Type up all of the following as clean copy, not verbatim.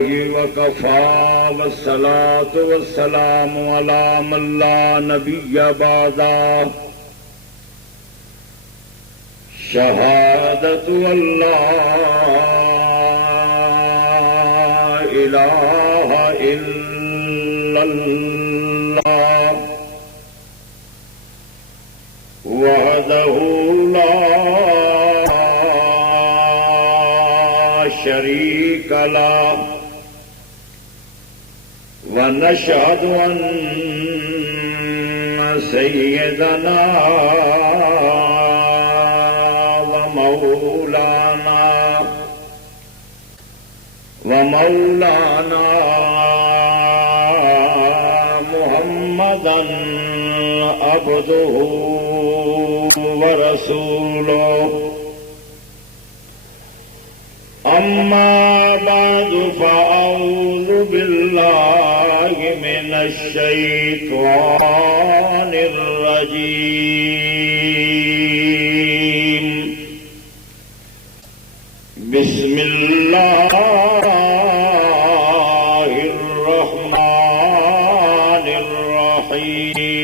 وكفى والصلاة والسلام على من لا نبي بعده شهادة أن لا إله إلا الله وحده لا شريك له ونشهد أن سيدنا ومولانا محمدا عبده ورسوله أما بعد فأعوذ بالله من الشيطان الرجيم بسم الله الرحمن الرحيم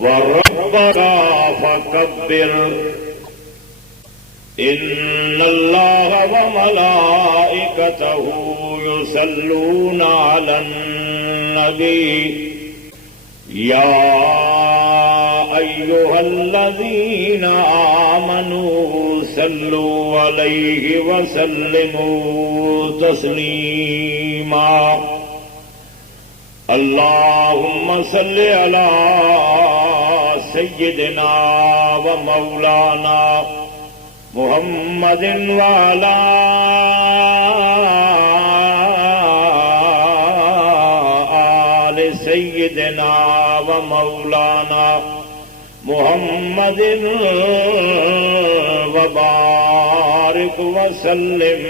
وربك فكبر إن الله وملائكته يصلون على النبي يا أيها الذين آمنوا صلوا عليه وسلموا تسليما اللهم صل على سيدنا ومولانا محمد وعلى آل سيدنا ومولانا محمد وبارك وسلم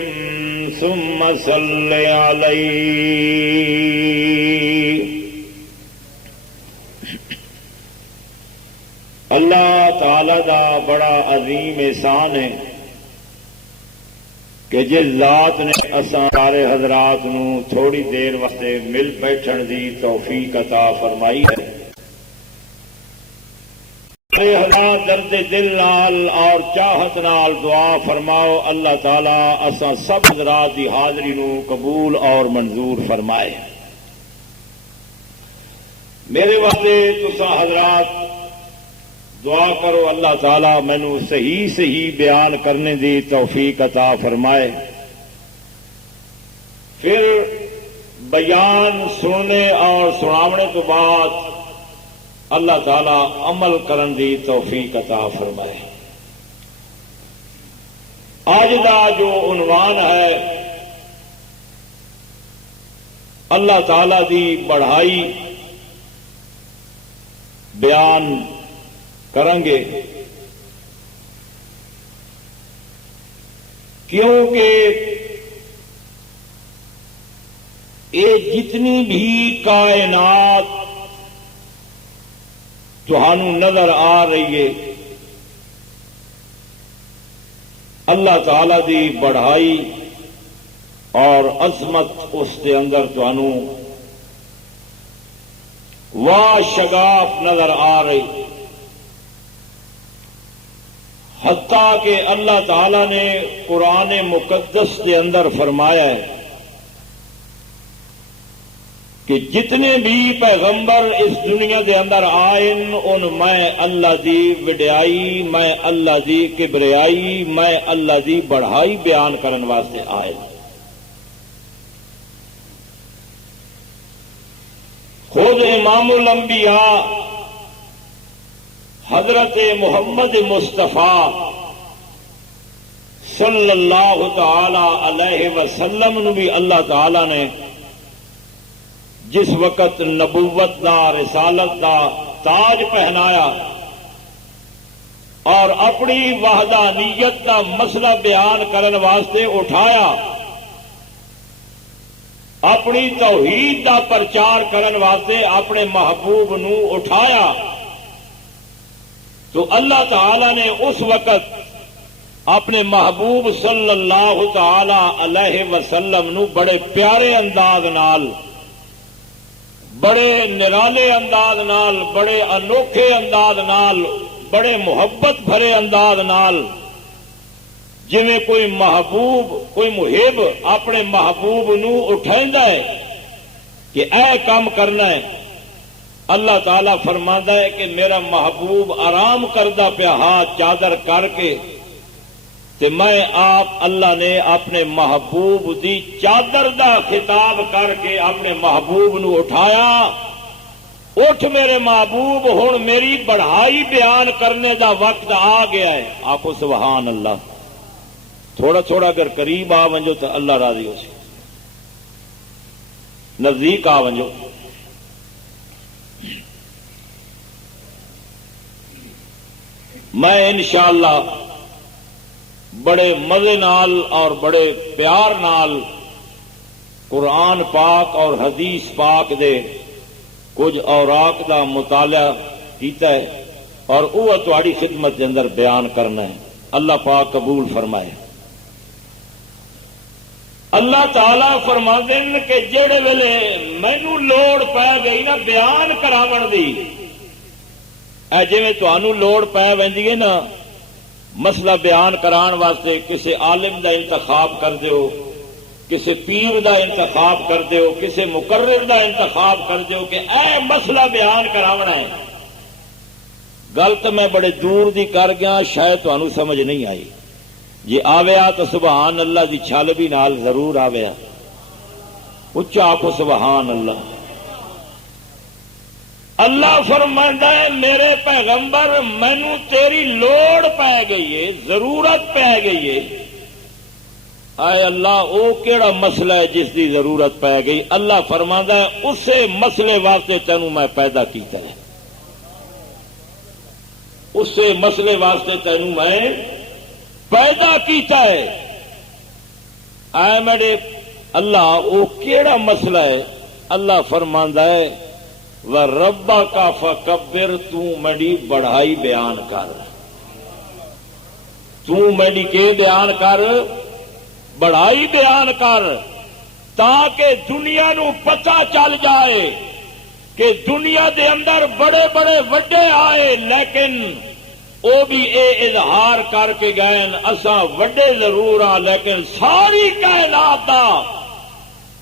ثم صل عليه. اللہ تعالی دا بڑا عظیم احسان ہے کہ جس ذات نے اساں سارے حضرات نو تھوڑی دیر واسطے مل بیٹھن دی توفیق عطا فرمائی ہے. حضرات درد دل نال اور چاہت نال دعا فرماؤ اللہ تعالی اساں سب حضرات دی حاضری نو قبول اور منظور فرمائے. میرے واسطے تساں حضرات دعا کرو اللہ تعالی مینوں صحیح صحیح بیان کرنے دی توفیق عطا فرمائے. پھر بیان سننے اور سناونے تو بعد اللہ تعالی عمل کرن دی توفیق عطا فرمائے. آج دا جو عنوان ہے اللہ تعالی دی بڑھائی بیان کریں گے، کیونکہ یہ جتنی بھی کائنات تہانوں نظر آ رہی ہے اللہ تعالی دی بڑھائی اور عظمت اس کے اندر تہانوں واہ شگاف نظر آ رہی. حتیٰ کہ اللہ تعالی نے قرآن مقدس کے اندر فرمایا ہے کہ جتنے بھی پیغمبر اس دنیا کے اندر آئے ان میں اللہ دی وڈیائی، میں اللہ دی کبریائی، میں اللہ دی بڑھائی بیان کرن واسطے آئے. خود امام الانبیاء حضرت محمد مصطفیٰ صلی اللہ تعالی علیہ وسلم نو بھی اللہ تعالی نے جس وقت نبوت دا رسالت دا تاج پہنایا اور اپنی وحدانیت دا مسئلہ بیان کرن واسطے اٹھایا، اپنی توحید دا پرچار کرن واسطے اپنے محبوب نو اٹھایا، تو اللہ تعالی نے اس وقت اپنے محبوب صلی اللہ تعالی علیہ وسلم نو بڑے پیارے انداز نال، بڑے نرالے انداز نال، بڑے انوکھے انداز نال، بڑے محبت بھرے انداز نال، جویں کوئی محبوب، کوئی محب اپنے محبوب نو اٹھائندا ہے کہ اے کام کرنا ہے، اللہ تعالی فرماندا ہے کہ میرا محبوب آرام کردا پیا ہاتھ چادر کر کے، تے میں آپ اللہ نے اپنے محبوب دی چادر دا خطاب کر کے اپنے محبوب نو اٹھایا، اٹھ میرے محبوب، ہن میری بڑھائی بیان کرنے دا وقت آ گیا ہے۔ آپ سبحان اللہ۔ تھوڑا تھوڑا اگر قریب آ ونجو تو اللہ راضی ہو سی، نزدیک آ ونجو۔ میں انشاءاللہ بڑے مزے نال اور بڑے پیار نال قرآن پاک اور حدیث پاک دے کچھ اوراق دا مطالعہ کیتا ہے اور وہ تہاڈی خدمت کے اندر بیان کرنا ہے۔ اللہ پاک قبول فرمائے۔ اللہ تعالی فرماندے ہیں کہ جڑے ویلے مینوں لوڑ پی گئی نا بیان کراون دی، اے جویں تانوں لوڑ پی ویندی ہے نا مسئلہ بیان کران واسطے، کسی عالم دا انتخاب کر دیو، کسی پیر دا انتخاب کر دیو، کسی مقرر دا انتخاب کر دیو کہ اے مسئلہ بیان کراونا ہے۔ گل تو میں بڑے دور دی کر گیا، شاید تانوں سمجھ نہیں آئی۔ جی آویا تو سبحان اللہ دی چھل بھی نال ضرور آویا، اچھا آکھو سبحان اللہ۔ اللہ فرماندا ہے میرے پیغمبر مینوں تیری لوڑ پی گئی ہے، ضرورت پی گئی ہے۔ اے اللہ او کیڑا مسئلہ ہے جس دی ضرورت پی گئی؟ اللہ فرماندا ہے اسے مسئلے واسطے تینوں میں پیدا کیتا ہے، اسے مسئلے واسطے تینوں میں پیدا کیتا ہے۔ اے میرے اللہ او کیڑا مسئلہ ہے؟ اللہ فرماندا ہے وَرَبَّكَ فَكَبِّرْ، تو میری بڑھائی بیان کر، تو میری کے بیان کر؟ بڑھائی بیان کر، تاکہ دنیا نو پتہ چل جائے کہ دنیا دے اندر بڑے بڑے وڈے آئے لیکن وہ بھی اے اظہار کر کے گئے اساں وڈے ضرور ہاں لیکن ساری کائنات دا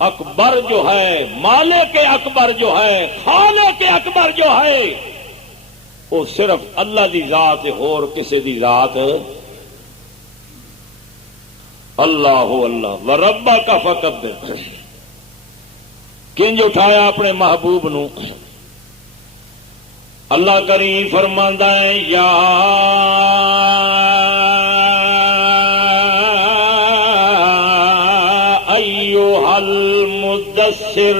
اکبر جو ہے، مالک اکبر جو ہے، خالق اکبر جو ہے وہ صرف اللہ دی ذات ہے، اور کسی دی ذات اللہ اللہ۔ وَرَبَّكَ فَكَبِّرْ، کنج اٹھایا اپنے محبوب نو؟ اللہ کریم فرماندا ہے یا ایھا المدثر،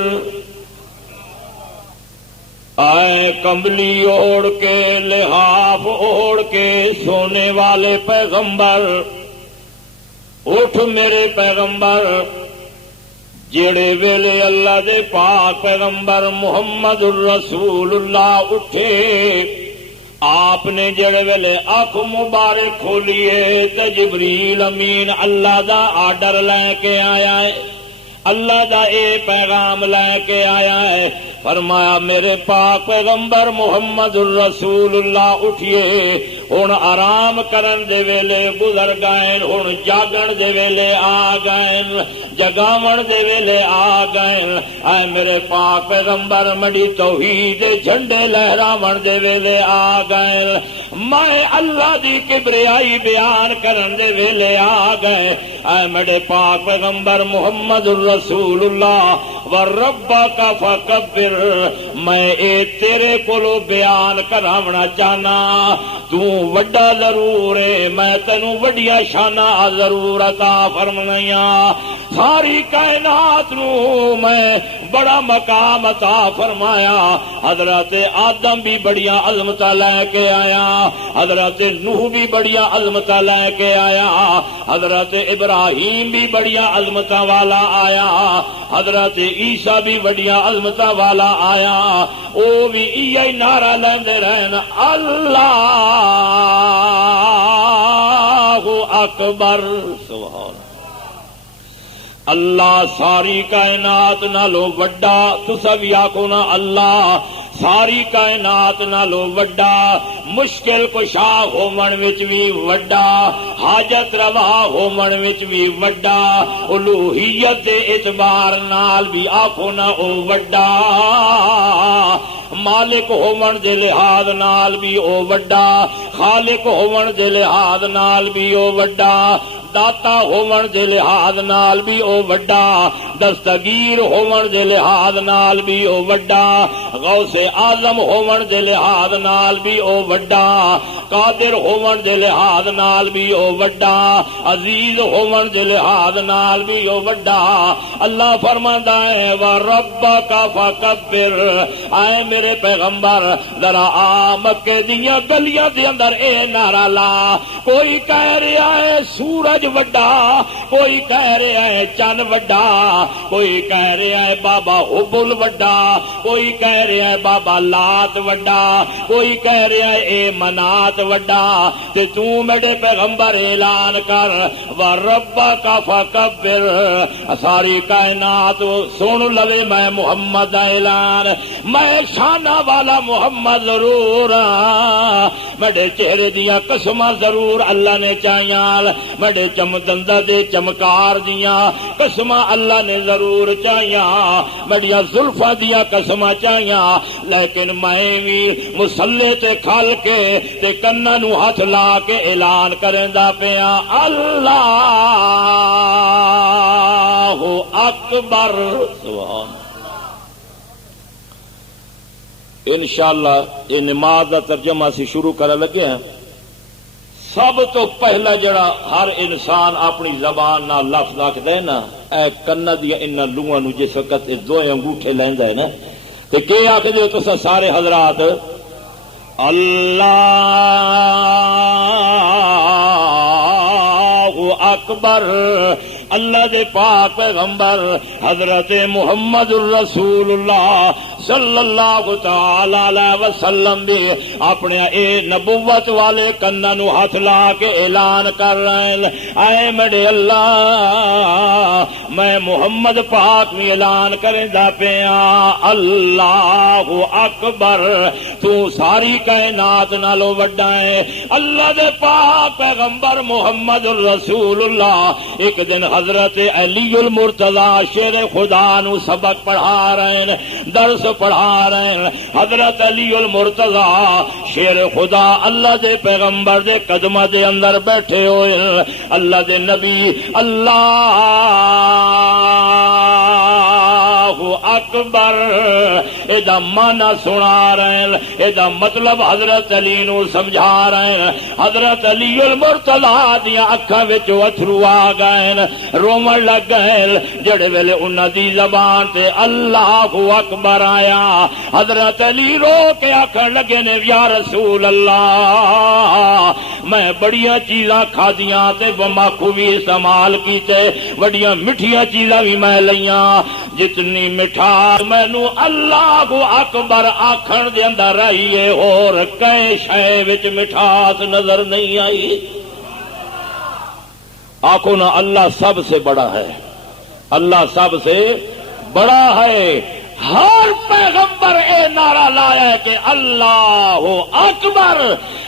آئے کمبلی اوڑھ کے لحاف اوڑھ کے سونے والے پیغمبر، اٹھ میرے پیغمبر۔ جڑے ویلے اللہ دے پاک پیغمبر محمد الرسول اللہ اٹھے، آپ نے جڑے ویلے اکھ مبارک کھولیے تے جبریل امین اللہ دا آرڈر لے کے آیا ہے، اللہ دا اے پیغام لے کے آیا ہے۔ فرمایا میرے پاک پیغمبر محمد الرسول اللہ اٹھیے، ہن آرام کرن دے ویلے گزر گئے، ہن جاگن دے ویلے آ گئے، جگاون دے ویلے آ گئے۔ اے میرے پاک پیغمبر مڑی توحید جھنڈے لہراون دے ویلے آ گئے، میں اللہ دی کبریائی بیان کرن دے ویلے آ گئے۔ اے میرے پاک پیغمبر محمد الرسول اللہ وَرَبَّكَ فَكَبِّرْ، میں اے تیرے کولو بیان کراونا چاہنا، تو وڈا ضرور ہے، میں تینوں وڈیا شانہ ضرور عطا فرمائیاں، ساری کائنات نو میں بڑا مقام عطا فرمایا۔ حضرت آدم بھی بڑیاں عظمتاں لے کے آیا، حضرت نوح بھی بڑیاں عظمتاں لے کے آیا، حضرت ابراہیم بھی بڑیاں عظمتاں والا آیا، حضرت عیسیٰ بھی بڑیاں عظمتاں والا آیا، او بھی یہی نعرہ لیندے رہن اللہ اکبر سبحان اللہ ساری کائنات نالو وڈا تسا بھی آکھو نا اللہ ساری کائنات نالو وڈا مشکل کشا ہومن وچ بھی وڈا حاجت روا ہومن وچ بھی وڈا الوہیت دے اعتبار نال بھی آکھو نا او وڈا مالک ہومن دے لحاظ نال بھی او وڈا خالق ہومن دے لحاظ نال بھی او وڈا داتا ہون دے لحاظ نال بھی او وڈا دستگیر ہون دے لحاظ نال بھی او وڈا غوث اعظم ہون دے لحاظ نال بھی او وڈا قادر ہون دے لحاظ نال بھی او وڈا عزیز ہون دے لحاظ نال بھی او وڈا اللہ فرماندا ہے وَرَبَّكَ فَكَبِّرْ اے میرے پیغمبر ذرا آ مکے دیاں گلیاں دے اندر اے نعرہ لا کوئی کہہ رہا ہے سورج وڈا کوئی کہہ رہا ہے چن وڈا کوئی کہہ رہا ہے بابا حبل وڈا کوئی کہہ رہا ہے بابا لات وڈا کوئی کہہ رہا ہے اے منات وڈا تے تو میرے پیغمبر اعلان کر وَرَبَّكَ فَكَبِّرْ ساری کائنات سن لوے میں محمد دا اعلان میں شانہ والا محمد ضرور میرے چہرے دیاں قسماں ضرور اللہ نے چاہیاں میرے چمدندہ دے چمکار دیاں قسماں اللہ نے ضرور چاہیاں میڈیا زلفاں دیاں قسماں چاہیاں لیکن میں بھی مسلے تے کھل کے تے کناں نو ہاتھ لا کے اعلان کریندا پیا اللہ اکبر سبحان انشاءاللہ یہ نماز دا ترجمہ سی شروع کرنے لگے ہیں سب تو پہلا جڑا ہر انسان اپنی زبان نہ لفظ آکھدا ہے نا اے کنا دیا انہاں لوہاں نو جس وقت دو انگوٹھے لیندا ہے نا تے کہ آکھدے ہو تساں سارے حضرات اللہ اکبر اللہ دے پاک پیغمبر حضرت محمد الرسول اللہ صلی اللہ تعالی علیہ وسلم بھی اپنے اے نبوت والے کناں نو ہاتھ لا کے اعلان کر رہے ہیں اے میرے اللہ میں محمد پاک میں اعلان کریندا پیا اللہ اکبر تو ساری کائنات نالو وڈا ہے اللہ دے پاک پیغمبر محمد الرسول اللہ ایک دن حضرت علی المرتضی شیر خدا نو سبق پڑھا رہے ہیں درس پڑھا رہے ہیں حضرت علی المرتضی شیر خدا اللہ دے پیغمبر دے قدمہ دے اندر بیٹھے ہوئے اللہ دے نبی اللہ اکبر ادا مانا سنا رہے ہیں ادا مطلب حضرت علی نو سمجھا رہے ہیں حضرت علی المرتضی دیا اکھاں وچ اتھرو آ گئے رومن لگ گئے جڑے ویلے انہاں دی زبان تے اللہ اکبر آیا حضرت علی رو کے آکھن لگے نے یا رسول اللہ میں بڑیاں چیزاں کھادیاں تے بماکھو بھی استعمال کیتے بڑیاں مٹھیاں چیزاں بھی میں لیاں جتنی مٹھاس مینو اللہ اکبر آکھن دے اندر آئی ہے اور کئے شے وچ مٹھاس نظر نہیں آئی آخو نا اللہ سب سے بڑا ہے اللہ سب سے بڑا ہے ہر پیغمبر اے نعرہ لایا کہ اللہ اکبر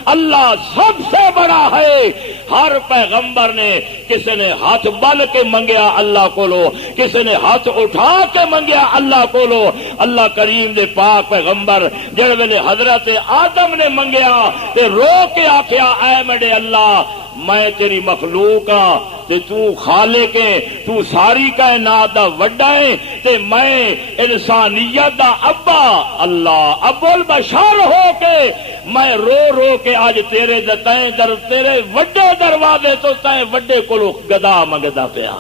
اللہ سب سے بڑا ہے ہر پیغمبر نے کسی نے ہاتھ بل کے منگیا اللہ کو لو کسی نے ہاتھ اٹھا کے منگیا اللہ کو لو اللہ کریم دے پاک پیغمبر جڑ ویلے حضرت آدم نے منگیا تے رو کے آخیا اے میرے اللہ میں تیری مخلوق ہاں تے تو خالق ہے تو ساری کائنات دا وڈا ہے تے میں انسانیت دا ابا اللہ ابو البشر ہو کے میں رو رو کے آج تیرے تیرے وڈے دروازے تو تائیں وڈے کولو گدا منگدا پیا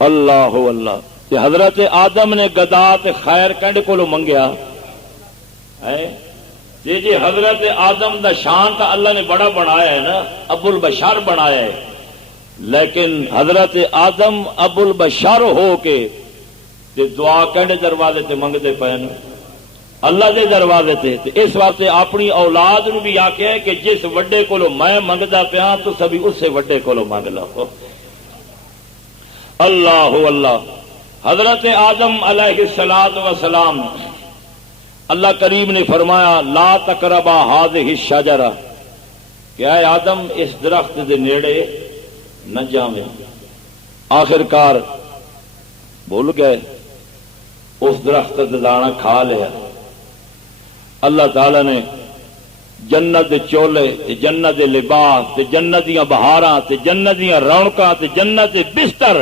اللہ اللہ تے حضرت آدم نے گدا تے خیر کنڈ کولو منگیا ہے جی حضرت آدم دا شان تو اللہ نے بڑا بنایا ہے نا ابو البشر بنایا ہے لیکن حضرت آدم ابو البشر ہو کے دعا کہنے دروازے تے منگتے پے اللہ دے دروازے تے اس واسطے اپنی اولاد نو بھی آکھیا ہے کہ جس وڈے کولو میں منگدا پیا تو سبھی اس سے وڈے کولو مانگ لو. اللہ اللہ. حضرت آدم علیہ السلام اللہ کریم نے فرمایا لا تقربا هذه الشجرہ کہ اے آدم اس درخت دے نیڑے نہ جاویں. آخر کار بھول گئے اس درخت دا دانا کھا لیا. اللہ تعالی نے جنت دے چولے تے جنت دے لباس تے جنت دیاں بہاراں تے جنت دیاں رونقاں تے جنت دے بستر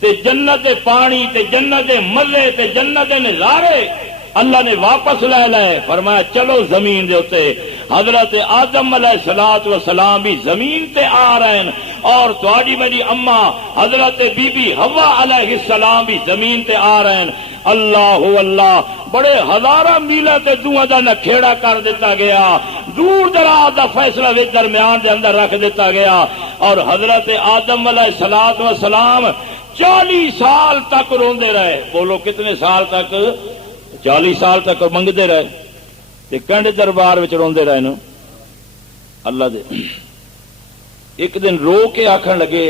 تے جنت دے پانی تے جنت دے مزے تے جنت دے نظارے اللہ نے واپس لے لائے. فرمایا چلو زمین دے اتے. حضرت آدم علیہ السلام بھی زمین تے آ رہے ہیں اور تواڈی میری اما حضرت بی بی حوا علیہ السلام بھی زمین تے آ رہے ہیں. اللہ اللہ. بڑے ہزاراں میلاں تے دوواں دا نکھیڑا کر دیتا گیا. دور دراز دا فیصلہ وچ درمیان دے اندر رکھ دیتا گیا اور حضرت آدم علیہ السلام 40 سال تک روندے رہے. بولو کتنے سال تک؟ 40 سال تک منگتے رہے تے کنڈ دربار وچ روندے رہے نا. اللہ دے ایک دن رو کے آکھن لگے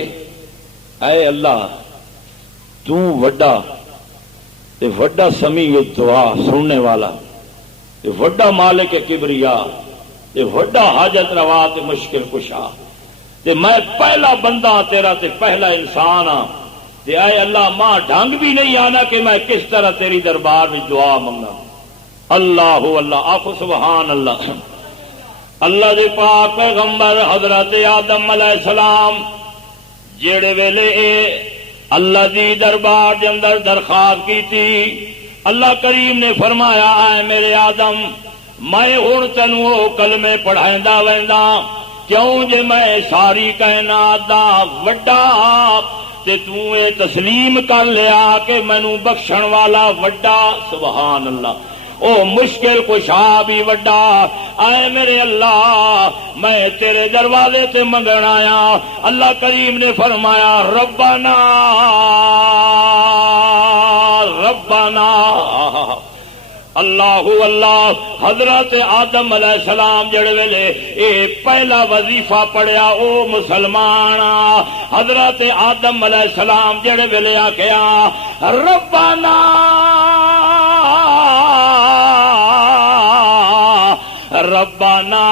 اے اللہ تو وڈا تے وڈا سمیع دعا سننے والا تے وڈا مالک کبریا تے وڈا حاجت روا تے مشکل کشا تے میں پہلا بندہ تیرا تے پہلا انسان ہاں تے اے اللہ ماں ڈھنگ بھی نہیں آنا کہ میں کس طرح تیری دربار میں دعا منگا. اللہ اللہ. آخو سبحان اللہ. اللہ دے پاک پیغمبر حضرت آدم علیہ السلام جیڑے ویلے اللہ دی دربار دے اندر درخواست کی تھی اللہ کریم نے فرمایا اے میرے آدم میں ہن تینوں کلمے پڑھائندا ویندا کیوں جے میں ساری کائنات دا وڈا تے تو اے تسلیم کر لیا کہ مینوں بخشن والا وڈا. سبحان اللہ. او مشکل کشا بھی وڈا. اے میرے اللہ میں تیرے دروازے تے منگن آیا. اللہ کریم نے فرمایا ربنا ربنا. اللہ اللہ. حضرت آدم علیہ السلام جڑے ویلے اے پہلا وظیفہ پڑھیا او مسلمان. حضرت آدم علیہ السلام جڑے ویلے آکھیا ربنا ربنا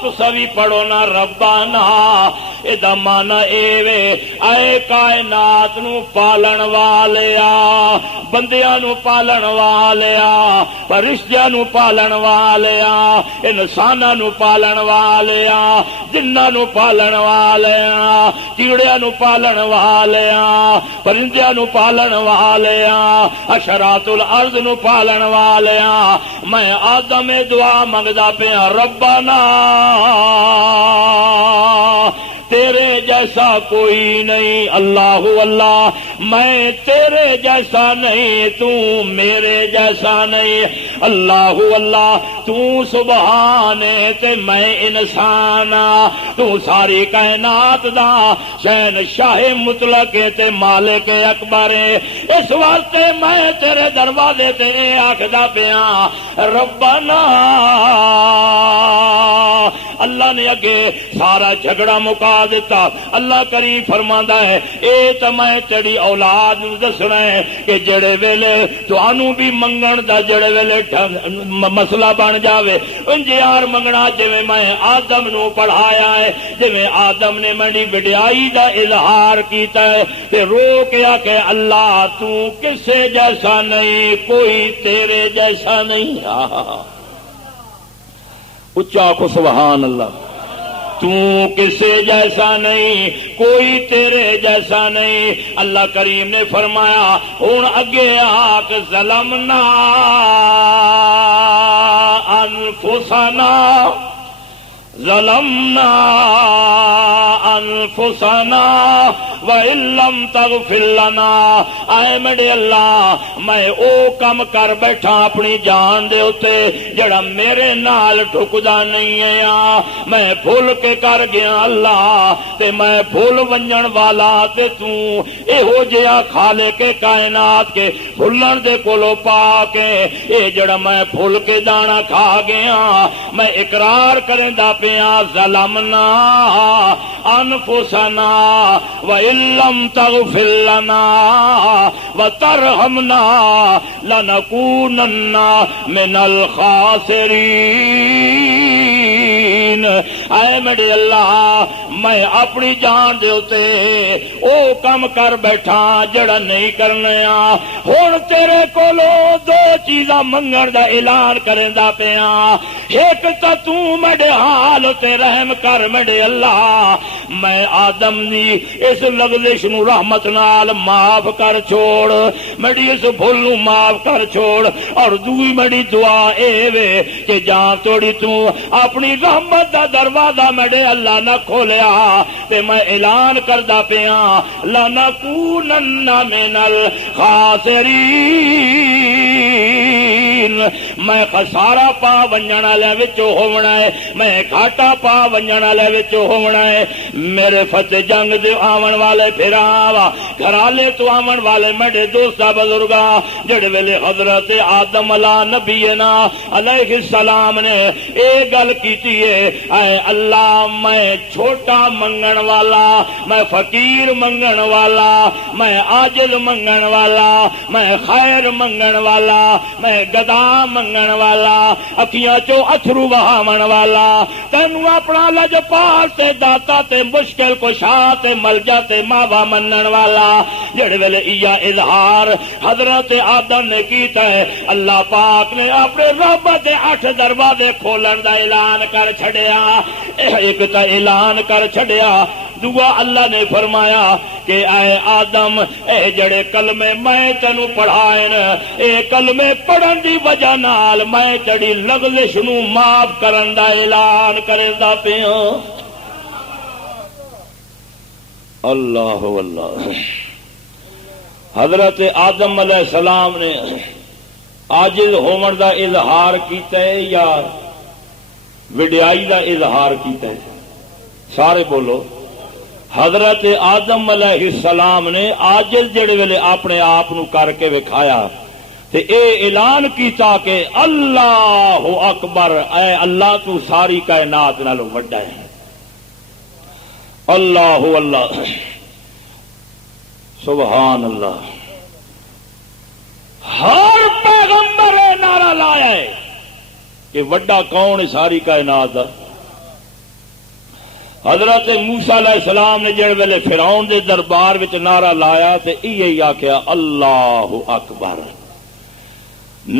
تسا بھی پڑھو نا ربنا. ادا مانا اے وے اے کائنات نو پالن والیا بندیاں نو پالن والیا فرشتیاں نو پالن والیا انساناں نو پالن والیا جناں نو پالن والیا کیڑیاں نو پالن والیا پرندیاں نو پالن والیا حشرات الارض نو پالن والیا. میں آدم دعا منگدا پیا ربنا تیرے جیسا کوئی نہیں. اللہ اللہ. میں تیرے جیسا نہیں تو میرے جیسا نہیں. اللہ اللہ. تو سبحان تے میں انسان تو ساری کائنات دا شہنشاہ مطلق تے مالک اکبر. اس واسطے میں تیرے دروازے تے آکھدا پیا ربنا. اللہ نے اگے سارا جھگڑا مکا دیتا. اللہ کریم فرماندا ہے اے تے میں تیری اولاد نوں دسنا ہے کہ جڑے ویلے تانوں بھی منگن دا جڑے ویلے مسئلہ بن جاوے انج یار منگنا جویں میں آدم نو پڑھایا ہے جویں آدم نے میری وڈیائی دا اظہار کیتا ہے تے رو کے کہ اللہ تو کسے جیسا نہیں کوئی تیرے جیسا نہیں. اچا کو سبحان اللہ. تو کسے جیسا نہیں کوئی تیرے جیسا نہیں. اللہ کریم نے فرمایا ہن اگے آک ظلمنا انفسنا ظلمنا انفسنا وان لم تغفر لنا، اے میرے اللہ میں او کم کر بیٹھا اپنی جان دے اتے جڑا میرے نال ٹھکدا نہیں ہے، میں بھول کے کر گیا اللہ، تے میں بھول ونجن والا تے تو ایہو جہا خالق کائنات کے بھولن دے کولو پا کے اے جڑا میں بھول کے دانا کھا گیا، میں اقرار کریندا پیا ظلمنا انفسنا وان لم تغفر لنا وترحمنا لنکونن من الخاسرین۔ اے میرے اللہ میں اپنی جان دے اتے او کم کر بیٹھا جڑا نہیں کرنا، ہن تیرے کولو دو چیزاں منگن دا اعلان کریندا پیا، ایک تا تو میرے حال تے رحم کر میرے اللہ، میں آدم دی اس لغزش نو رحمت نال معاف کر چھوڑ، میری اس بھول نو معاف کر چھوڑ، اور دوئی میری دعا اے وے کہ جان توڑی تو اپنی رحمت دا دروازہ میرے اللہ نہ کھولیا، تے میں اعلان کردا پیا لنکونن من الخاسرین، میں خسارہ پا ونجن والے وچوں ہونا ہے، میں گھاٹا پا ونجن والے وچوں ہونا ہے۔ میرے فتح جنگ دے آون والے پھراوا گھرالے تو آون والے میرے دوستا بزرگا جڑے ویلے حضرت آدم علیہ نبینا علیہ السلام نے اے گل کیتی ہے، اے اللہ میں چھوٹا منگن والا، میں فقیر منگن والا، میں عاجز منگن والا، میں خیر منگن والا، میں گدا منگن والا، اکھیاں چوں اتھرو بہاون والا، تینوں اپنا لجپال تے داتا تے مشکل کشا تے ملجا تے ماوا منن والا، جڑے ویلے ایا اظہار حضرت آدم نے کیتا ہے، اللہ پاک نے اپنے رحمت دے 8 دروازے کھولن دا اعلان کر چھڑیا، ایک تا اعلان کر چھڑیا، دعا اللہ نے فرمایا کہ اے آدم اے جڑے کلمے میں تینوں پڑھائے اے کلمے پڑھن دی وجہ نال میں جڑی لغزش نو معاف کرن دا اعلان کردا پیا۔ اللہ اللہ، حضرت آدم علیہ السلام نے عاجز ہون دا اظہار کیتا ہے یا وڈیائی دا اظہار کیتا ہے؟ سارے بولو۔ حضرت آدم علیہ السلام نے عاجز جڑے ویلے اپنے آپ نو کر کے وکھایا تے اے اعلان کیتا کہ اللہ اکبر، اے اللہ تو ساری کائنات نالوں وڈا ہے، اللہ اللہ سبحان اللہ۔ ہر پیغمبر نعرہ لایا ہے کہ وڈا کون ہے ساری کائنات دا۔ حضرت موسیٰ علیہ السلام نے جڑ ویلے فرعون دے دربار وچ نعرہ لایا تے یہی آکھیا اللہ اکبر۔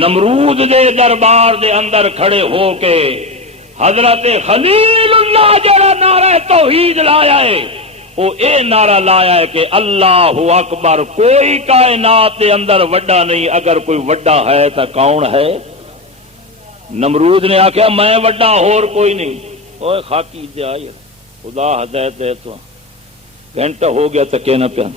نمرود دے دربار دے اندر کھڑے ہو کے حضرت خلیل اللہ جڑا نعرہ توحید لایا ہے وہ اے نعرہ لایا ہے کہ اللہ اکبر، کوئی کائنات دے اندر وڈا نہیں، اگر کوئی وڈا ہے تو کون ہے؟ نمرود نے آخیا میں وڈا اور کوئی نہیں۔ اوے خاکی دے آئے خدا ہدایت دے، تو گھنٹہ ہو گیا تکے نہ پیا،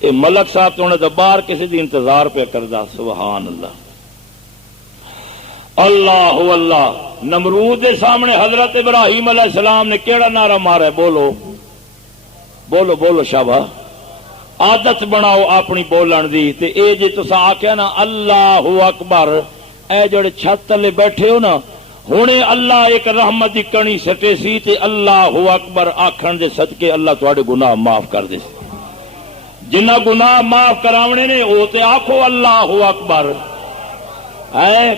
اے ملک صاحب تو انہیں باہر کسی دی انتظار پہ کردا۔ سبحان اللہ اللہ اللہ۔ نمرود دے سامنے حضرت ابراہیم علیہ السلام نے کیڑا نعرہ مارا ہے؟ بولو بولو بولو شاباش۔ عادت بناؤ اپنی بولن دی، تے اے جے تساں آکھیا نا اللہ اکبر، اے جڑے چھت تلے بیٹھے ہو نا، ہونے اللہ ایک رحمت دی کڑی سٹے سی تے اللہ اکبر آکھن دے صدقے اللہ تواڈے گناہ معاف کر دے۔ جنہ گناہ معاف کراونے نے او تے آکھو اللہ اکبر۔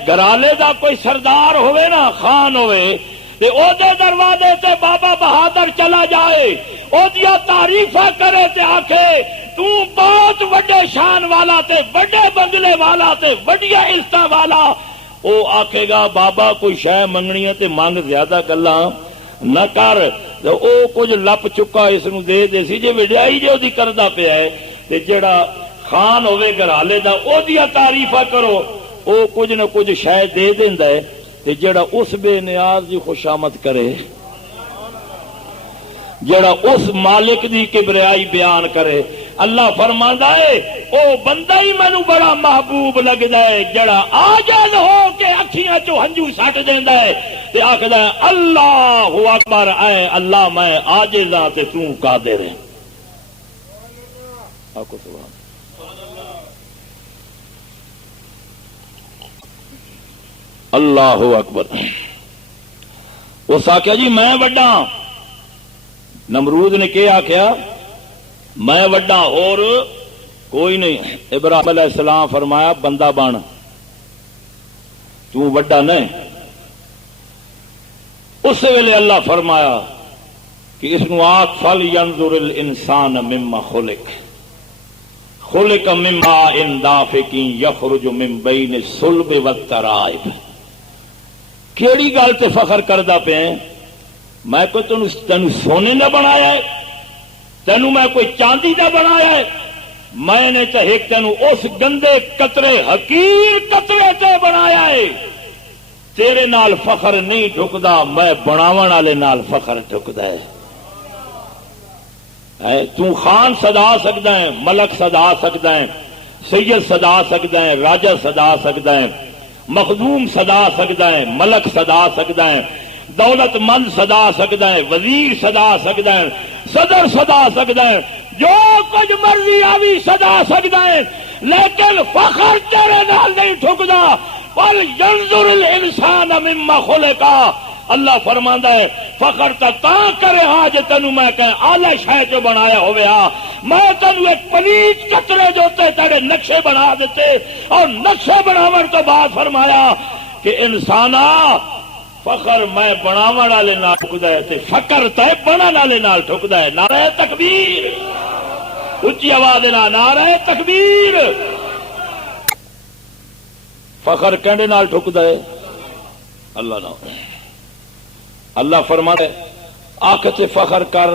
گرالے دا کوئی سردار ہوئے نا، خان ہوئے تے او دے دروازے تے بابا بہادر چلا جائے، او دیا تعریفہ کرے تے آکھے تو بہت وڈے شان والا تے وڈے بنگلے والا تے وڈیا عزتاں والا، او آکھے گا بابا کوئی شے منگنی ہے تے مانگ، زیادہ گلاں نہ کر، تے او کچھ لپ چکا اس نو دے دے سی، جے وڈیائی جے او دی کردا پیا ہے تے جڑا خان ہوئے گرالے دا او دیا تعریفہ کرو، او کچھ نہ کچھ شاید دے دیندا ہے، تے جڑا اس بے نیاز دی خوشامد کرے جڑا اس مالک دی کبریائی بیان کرے. اللہ فرماندا ہے او بندہ ہی مینوں بڑا محبوب لگدا ہے جڑا عاجز ہو کے اکھیاں چوں ہنجو سٹ دیندا ہے تے آکھدا ہے اللہ اکبر، اے اللہ میں عاجز ہاں تے تو قادر ہے. آکو سبحان اللہ اکبر. اس آخیا جی میں وڈا. نمرود نے کیا آخیا میں وڈا اور کوئی نہیں. ابراہیم علیہ السلام فرمایا بندہ بن، تو وڈا نہیں. اس ویلے اللہ فرمایا کہ اس نو آخ فل ینظر الانسان مما خلق خلق مما ان دافق یخرج من بین الصلب والترائب. کیڑی گل تے فخر کردا پیا؟ میں کوئی تینوں سونے دا بنایا ہے؟ تینوں میں کوئی چاندی دا بنایا ہے؟ میں نے تو ایک تینوں اس گندے قطرے حقیر قطرے تے بنایا ہے. تیرے نال فخر نہیں ڈھکدا، میں بناون والے نال فخر ڈھکدا ہے. تو خان سدا سکدا ہے، ملک سدا سکدا ہے، سید سدا سکدا ہے، راجا سدا سکدا ہے، مخدوم سدا سکدا ہے، ملک سدا سکدا ہے، دولت مند سدا سکدا ہے، وزیر سدا سکدا ہے، صدر سدا سکدا ہے، جو کچھ مرضی آوی سدا سکدا ہے، لیکن فخر تیرے نال نہیں ٹھکدا. پر ینظر الانسان مما خلقا. اللہ فرماندا ہے فخر تا کرے ہاں جے تینوں میں کہ اعلی شے جو بنایا ہوئے ہاں. میں تینوں ایک پلیت قطرے جو تیرے نقشے بنا دیتے اور نقشے بناون تو بعد فرمایا کہ انسانا فخر میں بناون والے نال ٹھکدا ہے تے فخر تے بنن والے نال ٹھکدا ہے. نعرہ تکبیر، اچھی آواز نال نعرہ تکبیر. فخر کہندے نال ٹھکدا ہے اللہ نال. اللہ فرماتا ہے آنکھ تے فخر کر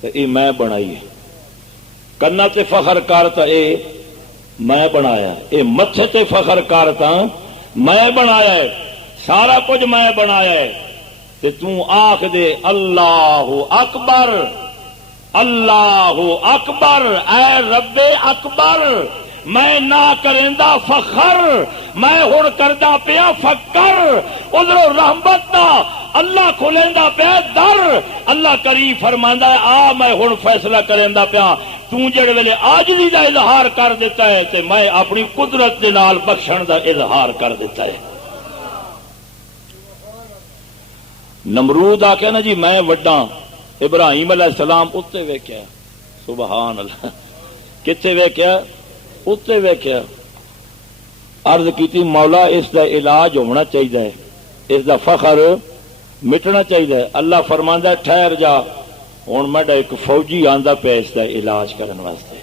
تے اے میں بنائی ہے، کنا تے فخر کر تے اے میں بنایا، اے متھے تے فخر کر تا میں بنایا ہے، سارا کچھ میں بنایا ہے. تے تو آکھ دے اللہ اکبر اللہ اکبر، اے رب اکبر. میں نہ کریندا فخر، میں ہن کردا پیا فکر. ادھروں رحمت دا اللہ کھولیندا پیا در. اللہ کریم فرماندا ہے آ میں ہن فیصلہ کریندا پیا. تو جڑے ویلے عاجزی دا اظہار کر دیتا ہے تے میں اپنی قدرت دے نال بخشن دا اظہار کر دیتا ہے. نمرود آکھیا نا جی میں وڈا. ابراہیم علیہ السلام اتنے ویکھیا، سبحان اللہ. کتنے ویکھیا؟ اتنے ویکھیا. عرض کیتی مولا اس دا علاج ہونا چاہیے، اس دا فخر مٹنا چاہیے. اللہ فرماندا ٹھہر جا، ہوں میں ایک فوجی آندا پیا اس دا علاج کرنے واسطے،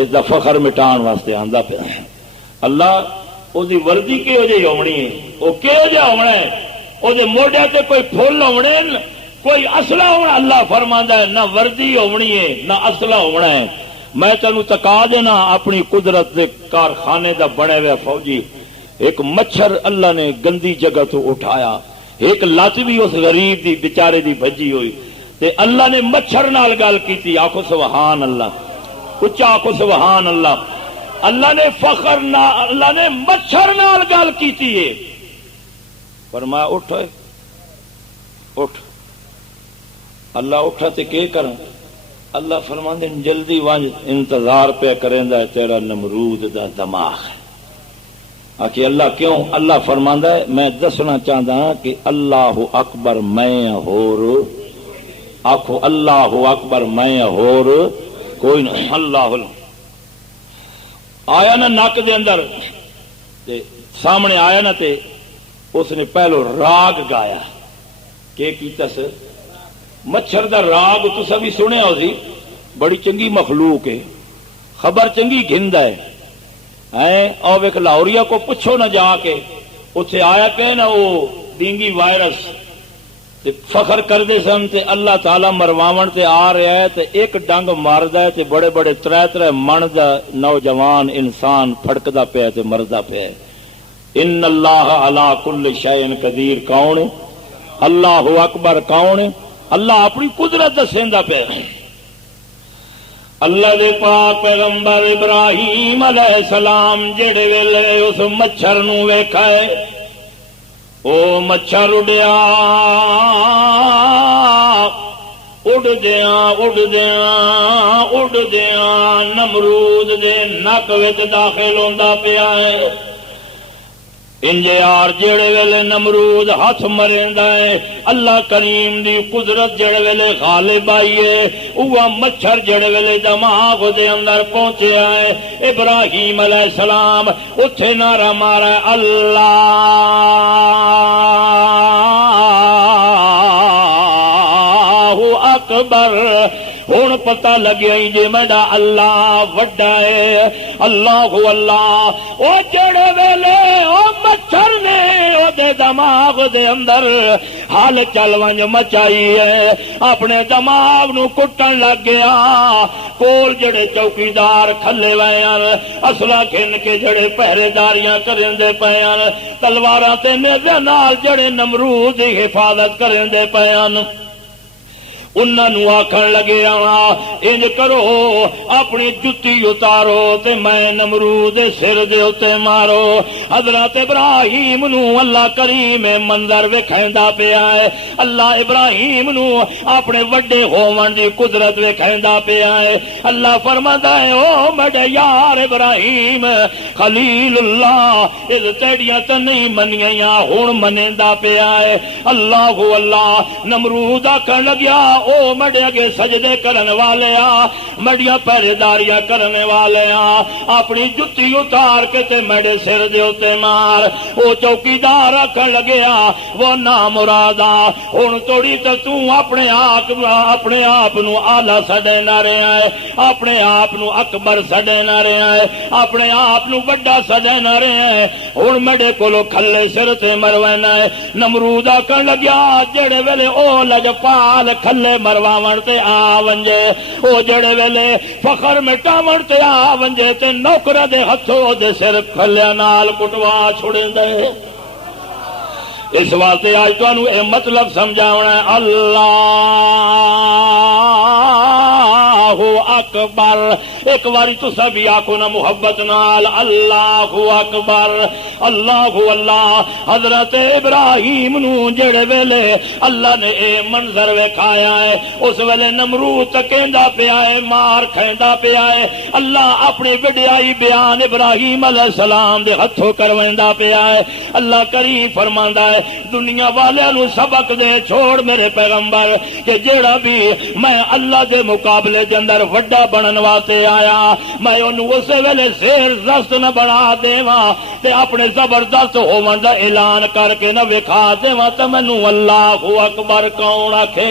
اس دا فخر مٹان واسطے آندا پیا. اللہ اس دی وردی کہو جی ہونی ہے، وہ کہو جا ہونا ہے، وہ موڈے تے کوئی پھول ہونے، کوئی اسلحہ ہونا. اللہ فرماندا ہے نہ وردی ہونی ہے نہ اسلحہ ہونا ہے. میں تینوں تکا دینا اپنی قدرت دے کارخانے دا بنے ہوئے فوجی. ایک مچھر اللہ نے گندی جگہ تو اٹھایا، ایک لت بھی اس غریب دی بیچارے دی بھجی ہوئی تے اللہ نے مچھر نال گل کیتی. آکھو سبحان اللہ، اچا آکھو سبحان اللہ. اللہ نے فخر نہ اللہ نے مچھر نال گل کیتی ہے. فرمایا اٹھ اٹھ. اللہ اٹھا تے کی کریں؟ اللہ فرماندے جلدی ونج، انتظار پہ کریندا ہے تیرا نمرود دا دماغ. آکھے اللہ کیوں؟ اللہ فرماندا ہے میں دسنا چاہتا ہوں کہ اللہ اکبر میں ہور. آکھو اللہ اکبر میں ہور کوئی نہیں. اللہ آیا نا نک دے اندر تے سامنے آیا نا تے اس نے پہلو راگ گایا. کہ کیتا سے مچھر دا راگ تسا بھی سنیا ہو سی، بڑی چنگی مخلوق ہے، خبر چنگی گھندا ہے. اور ایک لاہوریا کو پوچھو نہ جا کے، اتنے آیا پہ نا وہ ڈینگی وائرس تے فخر کردے سن تے اللہ تعالی مرواون تے آ رہا ہے تے ایک ڈنگ ماردا ہے تے بڑے بڑے ترے من دا نوجوان انسان پھڑکدا پیا تے مردا پیا. ان اللہ علی کل شیء قدیر کون؟ اللہ اکبر کون؟ اللہ اپنی قدرت دسیندا پیا اللہ دے پاک پیغمبر ابراہیم علیہ السلام جڑے ویلے اس مچھر نو ویکھا ہے او مچھر اڈیا اڈدیاں نمرود دے نک وچ داخل ہوندا پیا ہے انجے یار جڑے ویلے نمرود ہاتھ مریندا ہے اللہ کریم دی قدرت جڑے ویلے غالب آئی ہے اوہ مچھر جڑے ویلے دماغ دے اندر پہنچیا ہے ابراہیم علیہ السلام اتھے نعرہ مارا اللہ اکبر ہن پتہ لگیا جے میرا اللہ وڈا ہے اللہ اللہ او جڑے ویلے او مچھر نے او دے دماغ دے اندر حال چل ونج مچائی ہے اپنے دماغ نو کٹن لگ گیا کول جڑے چوکیدار کھلے ویان اسلحہ کھن کے جڑے پہرے داریاں کرندے پیان تلواراں تے نیزے نال جڑے نمرود دی حفاظت کرندے پیان انہوں آخر لگے انج کرو اپنی جتی اتارو تے میں نمرود سر دے اتے مارو حضرت ابراہیم نو اللہ کریم منظر وکھیندا پیا ہے اللہ ابراہیم نو اپنے وڈے ہون دی قدرت وکھیندا پیا ہے اللہ فرماتا ہے او میرے یار ابراہیم خلیل اللہ اس تیڑیاں تے نہیں منیاں ہن منیندا پیا ہے اللہ اللہ نمرود آکھن لگیا او مڈے اگے سجدے کرن والے مڈیاں پہرے داریاں کرنے والے اپنی جتی اتار کے تے میرے سر دے اوتے مار او چوکیدار آکھن لگیا وہ نامرادا ہن توڑی تے تو اپنے آپ نو اعلی سڈینا رہا ہے اپنے آپ نو اکبر سڈینا رہا ہے اپنے آپ نو وڈا سڈینا رہا ہے ہن میرے کولو کھلے سر تے مروانا ہے نمرود آکھن لگیا جڑے ویلے او لجپال کھلے مرواون تے آ ونجے او جڑے ویلے فخر مٹاون تے آ ونجے تے نوکر دے ہتھوں دے سر کھلیاں نال کٹوا چھڑیندے اس واسطے آج تانوں اے مطلب سمجھاونا ہے اللہ اکبر ایک باری تسا بھی آکھو نا محبت نال اللہ اکبر اللہ اللہ حضرت ابراہیم نو جڑے ویلے اللہ نے اے منظر وکھایا ہے اس ویلے نمرود تکیندا پیا ہے مار کھیندا پیا ہے اللہ اپنی وڈیائی بیان ابراہیم علیہ السلام دے ہتھوں کرویندا پیا ہے اللہ کریم فرماندا ہے دنیا والے نو سبق دے چھوڑ میرے پیغمبر کہ جیڑا بھی میں اللہ دے مقابلے دے اندر وڈا بنن واسطے آیا میں انہوں اسے ویلے زیر زست نہ بنا دیواں تے اپنے زبردست ہون دا اعلان کر کے نہ وکھا دیواں تے مینوں اللہ اکبر کون آکھے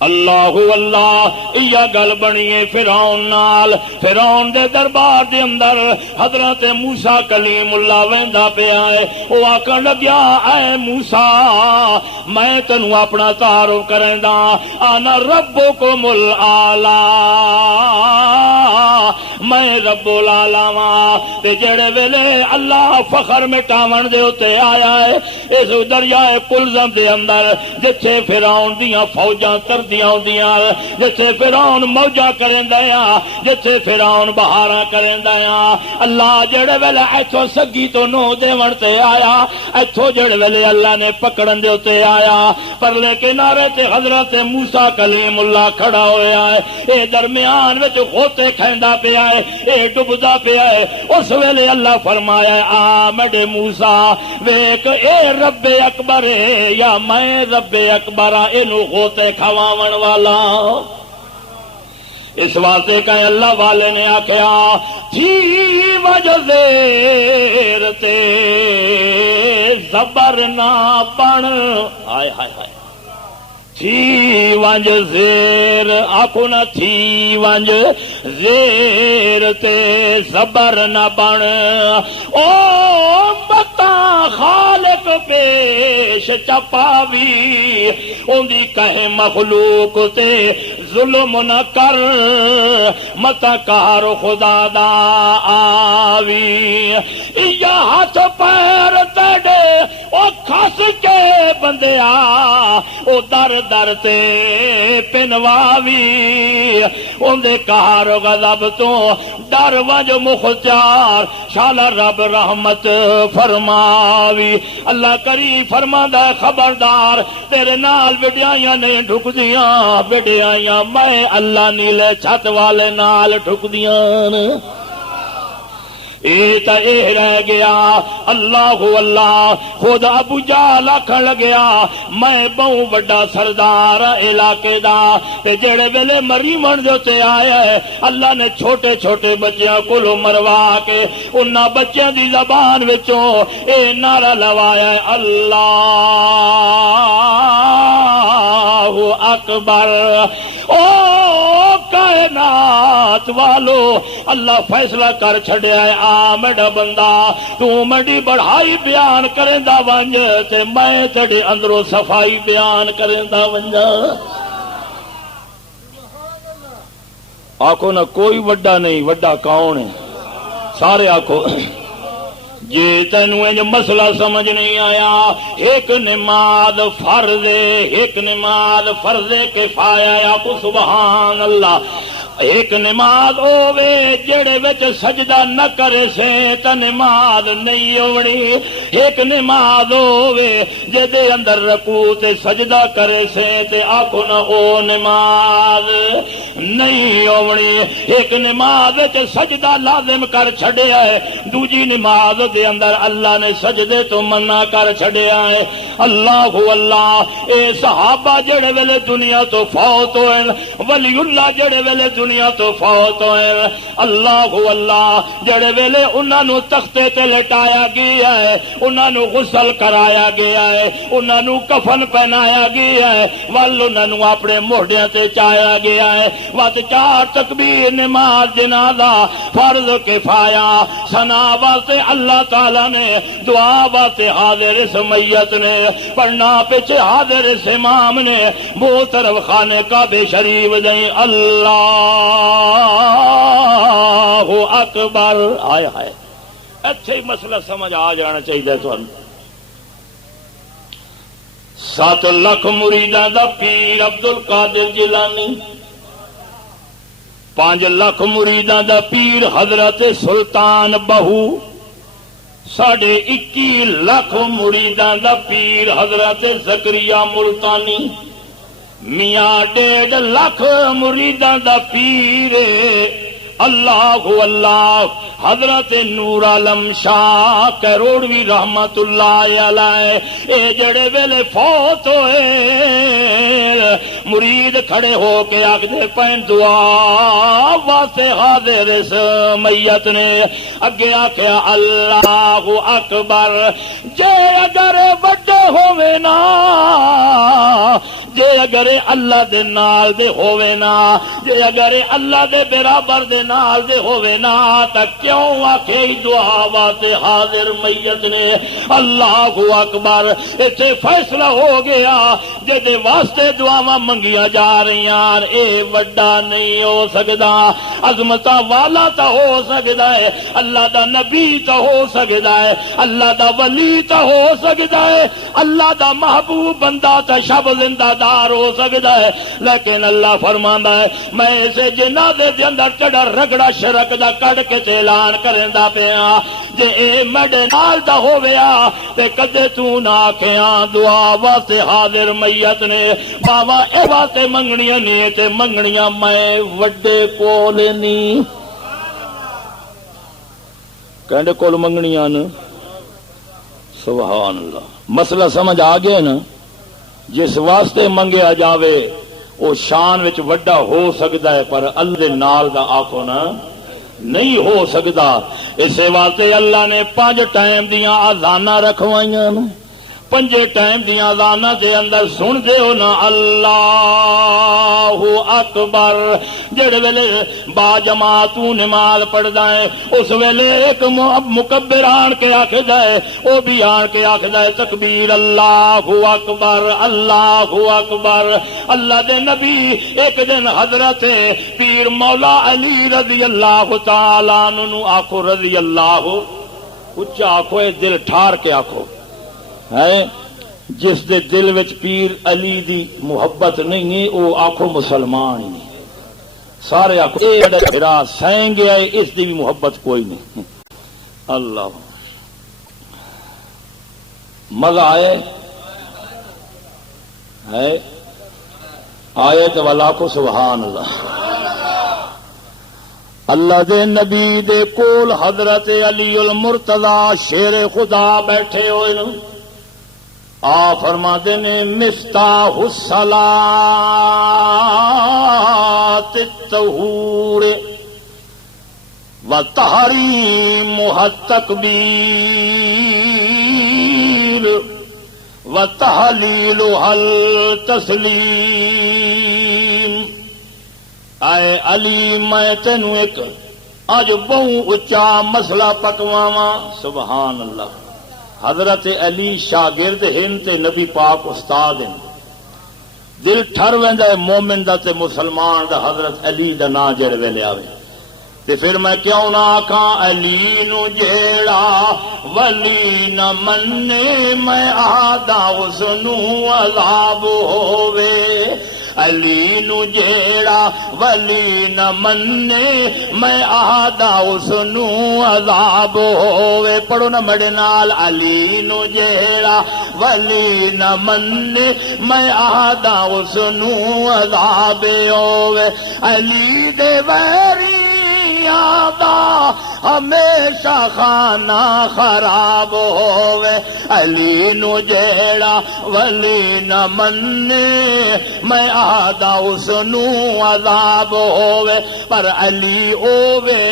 اللہ اللہ یہ گل بنی فرعون نال فرعون دے دربار دے اندر حضرت موسیٰ کلیم اللہ ویندا پیا ہے وہ آکھن لگیا اے موسیٰ میں تینوں اپنا تعارف کریندا انا ربکم الاعلی میں رب الاعلی واں تے جڑے ویلے اللہ فخر مٹاون دے اوتے آیا ہے اس دریائے کلزم دے اندر جتھے فرعون دیاں فوجاں جتھے فرعون موجاں کریندا ہے جتھے فرعون بہاراں کریندا ہے اللہ جڑے ویلے ایتھوں سگی تو نو دیون تے آیا ایتھوں جڑے ویلے اللہ نے پکڑن دے اوتے آیا پرلے کنارے تے حضرت موسیٰ کلیم اللہ کھڑا ہویا ہے اے درمیان وچ غوطے کھیندا پیا ہے اے ڈبدا پیا ہے اس ویلے اللہ فرمایا آ میرے موسیٰ ویکھ اے رب اکبر ہے یا میں رب اکبر ہاں اینو غوطے کھواون والا اس واسطے کہ اللہ والے نے آکھیا تھی وجہ زیر تے زبر نہ بن ہائے ہائے ہائے تھی ونج زیر آکھو نہ تھی ونج زیر تے زبر نہ بن او بتا خالق پیش چپاوی اندی کہے مخلوق تے ظلم نہ کر متا کار خدا دا آوی یا ہاتھ پیر تیڑے او کھس کے بندیا او در در تے پنواوی اندے کار غضب تو ڈر وج مختار شالا رب رحمت فرماوی اللہ کریم فرماندا ہے خبردار تیرے نال وڈیائیاں نہیں ڈھکدیاں وڈیائیاں میں اللہ نیلے چھت والے نال ڈھکدیاں اے رہ گیا اللہ اللہ خود ابو جہل آکھن لگیا میں بہوں بڑا سردار علاقے دا تے جڑے ویلے مریمن دے تے آیا ہے اللہ نے چھوٹے چھوٹے بچیاں کولوں مروا کے انہاں بچیاں دی زبان وچوں اے نعرہ لوایا ہے اللہ اکبر او کائنات والو اللہ فیصلہ کر چھڑیا ہے آ میرا بندہ تو میری بڑھائی بیان کریندا ونج تے میں تیرے اندروں صفائی بیان کریندا ونجا آکھو نا کوئی وڈا نہیں وڈا کون ہے سارے آکھو جی تینوں انج مسئلہ سمجھ نہیں آیا ایک نماز فرض ایک نماز فرض کفایہ یا کو سبحان اللہ ایک نماز ہووے جڑے وچ سجدہ نہ کرے سے تے نماز نہیں ہونی ایک نماز ہووے جے دے اندر رکوع تے سجدہ کرے سے تے آکھو نہ او نماز نہیں ہونی ایک نماز وچ سجدہ لازم کر چھڈیا ہے دوجی نماز دے اندر اللہ نے سجدے تو منع کر چھڈیا ہے اللہ اللہ اے صحابہ جڑے ویلے دنیا تو فوت ہوئے ولی اللہ جڑے ویلے دنیا تو فوت ہوئے اللہ اللہ جڑے ویلے انہاں نو تختے تے لٹایا گیا ہے انہاں نو غسل کرایا گیا ہے انہاں نو کفن پہنایا گیا ہے ول انہاں نو اپنے موڈیاں تے چایا گیا ہے وقت 4 تکبیر نماز جنازہ فرض کفایہ ثنا واسطے اللہ تعالی نے دعا واسطے حاضر اس میت نے پڑھنا پیچھے حاضر اس امام نے منہ طرف خانے کعبے شریف دیں اللہ اکبر آئے ہائے اچھے مسئلہ سمجھ آ جانا چاہیے تو 7 لاکھ مریداں دا پیر عبد القادر جیلانی 5 لاکھ مریداں دا پیر حضرت سلطان بہو 21.5 لاکھ مریداں دا پیر حضرت زکریا ملتانی میاں 1.5 لاکھ مریداں دا پیر اللہ اللہ حضرت نور عالم شاہ کروڑوی رحمت اللہ علیہ اے جڑے ویلے فوت ہوئے مرید کھڑے ہو کے آگے پین دعا واسطے حاضر اس میت نے اگے آکھیا اللہ اکبر جے اگر وڈے ہوئے نا جے اگر اللہ دے نال دے ہوئے نا جے اگر اللہ دے برابر دے نال دے ہوئے نا تا کیوں آکھے دعا واسطے حاضر میت نے اللہ اکبر ایتھے فیصلہ ہو گیا جے دے واسطے دعاواں منگیاں جا رہی ہیں اے وڈا نہیں ہو سکدا عظمتاں والا تا ہو سکدا ہے اللہ دا نبی تا ہو سکدا ہے اللہ دا ولی تا ہو سکدا ہے اللہ دا محبوب بندہ تا شب زندہ دار ہو سکدا ہے لیکن اللہ فرماندا ہے میں اسے جنازے دے اندر چڑا رگڑا شرک دا کڈ کے اعلان کریندا پیا جے اے میڈے نال دا ہویا تے کدے تو نہ آکھیاں دعا واسطے حاضر میت نے بابا اے واسطے منگنیاں نہیں تے منگنیاں میں وڈے کول نہیں کہندے کول منگنیاں نا سبحان اللہ مسئلہ سمجھ آ گیا نا جس واسطے منگیا جاوے وہ شان وچ وڈا ہو سکتا ہے پر اللہ دے نال دا آکھو نا نہیں ہو سکتا اسے واسطے اللہ نے 5 ٹائم دیاں اذاناں رکھوائیاں 5 ٹائم دیاں اذاناں دے اندر سن دے ہو نا اللہ اکبر جڑے ویلے با جماعت نماز پڑھدا ہے اس ویلے ایک مکبر آن کے آکھدا ہے وہ بھی آن کے آکھدا ہے تکبیر اللہ اکبر اللہ اکبر۔ اللہ دے نبی ایک دن حضرت پیر مولا علی رضی اللہ تعالی عنہ آکھو رضی اللہ اچھا آکھو دل ٹھار کے آکھو ہے جس دے دل وچ پیر علی دی محبت نہیں ہے وہ آکھو مسلمان ہی نہیں سارے آکھو اے میرا سہیں گیا ہے اس دی بھی محبت کوئی نہیں۔ اللہ مزہ آئے ہے آئے تو والا کو سبحان اللہ۔ اللہ دے نبی دے کول حضرت علی المرتضی شیر خدا بیٹھے ہوئے آ فرما دینے مفتاح الصلاۃ الطہور وتحریمها التکبیر وتحلیلها التسلیم۔ اے علی میں تینوں ایک اج بہت اچا مسئلہ پکواواں سبحان اللہ۔ حضرت علی شاگرد ہن تے نبی پاک استاد ہیں دل ٹھر ویندا ہے مومن دا تے مسلمان دا حضرت علی دا نام جڑ ویلے آوے تے پھر میں کیوں نہ آکھاں علی نو جیڑا ولی نہ منے میں آدا اس نو عذاب ہووے۔ علی نو جیڑا ولی نہ منے میں آدا اس نو عذاب ہووے۔ پڑھو نا میرے نال علی نو جیڑا ولی نہ منے میں آدا اس نو عذاب ہووے۔ علی دے ویری آدا ہمیشہ خانہ خراب ہووے۔ علی نو جیڑا ولی نہ منے میں آدا اس نو عذاب ہووے۔ پر علی ہووے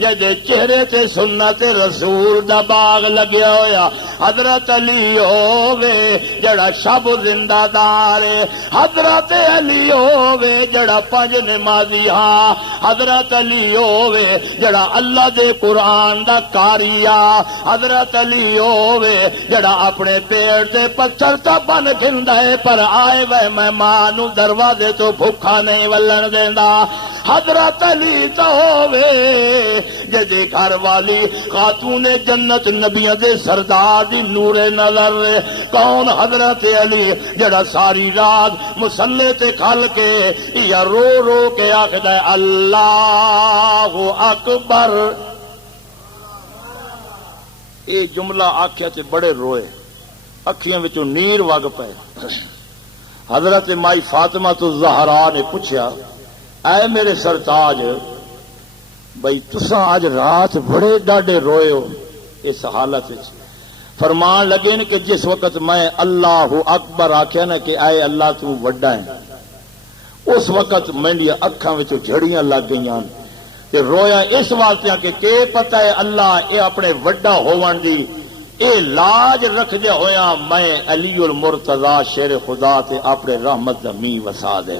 جد چہرے تے سنت رسول دا باغ لگیا ہویا۔ حضرت علی ہووے جڑا شب زندہ دار ہے۔ حضرت علی ہووے جڑا پنج نمازی ہاں۔ حضرت علی ہووے جڑا اللہ دے قرآن دا کاریا۔ حضرت علی ہووے جڑا اپنے پیڑ دے پتھر تا بن کھندا ہے پر آئے وے مہمان دروازے تو بھوکا نہیں ولن دیندا۔ حضرت علی تو ہووے جدی گھر والی خاتون جنت نبیوں دے سردار دی نور نظر۔ کون؟ حضرت علی جڑا ساری رات مصلے تے کھل کے یا رو رو کے آکھدا ہے اللہ اکبر۔ یہ جملہ آکھیا تے بڑے روئے اکھیاں وچوں نیر وگ پے۔ حضرت مائی فاطمہ تو زہرا نے پوچھا اے میرے سرتاج بھئی تساں آج رات بڑے ڈاڈے روئے ہو اس حالت وچ۔ فرمان لگے کہ جس وقت میں اللہ اکبر آکھیا نا کہ اے اللہ تو وڈا ہے اس وقت میری اکھاں وچوں جھڑیاں لگ گئیاں تے رویا اس واسطے کہ پتہ ہے اللہ اے اپنے وڈا ہون دی اے لاج رکھ دے ہویا میں علی المرتضی شیر خدا تے اپنے رحمت دا می وسا دے۔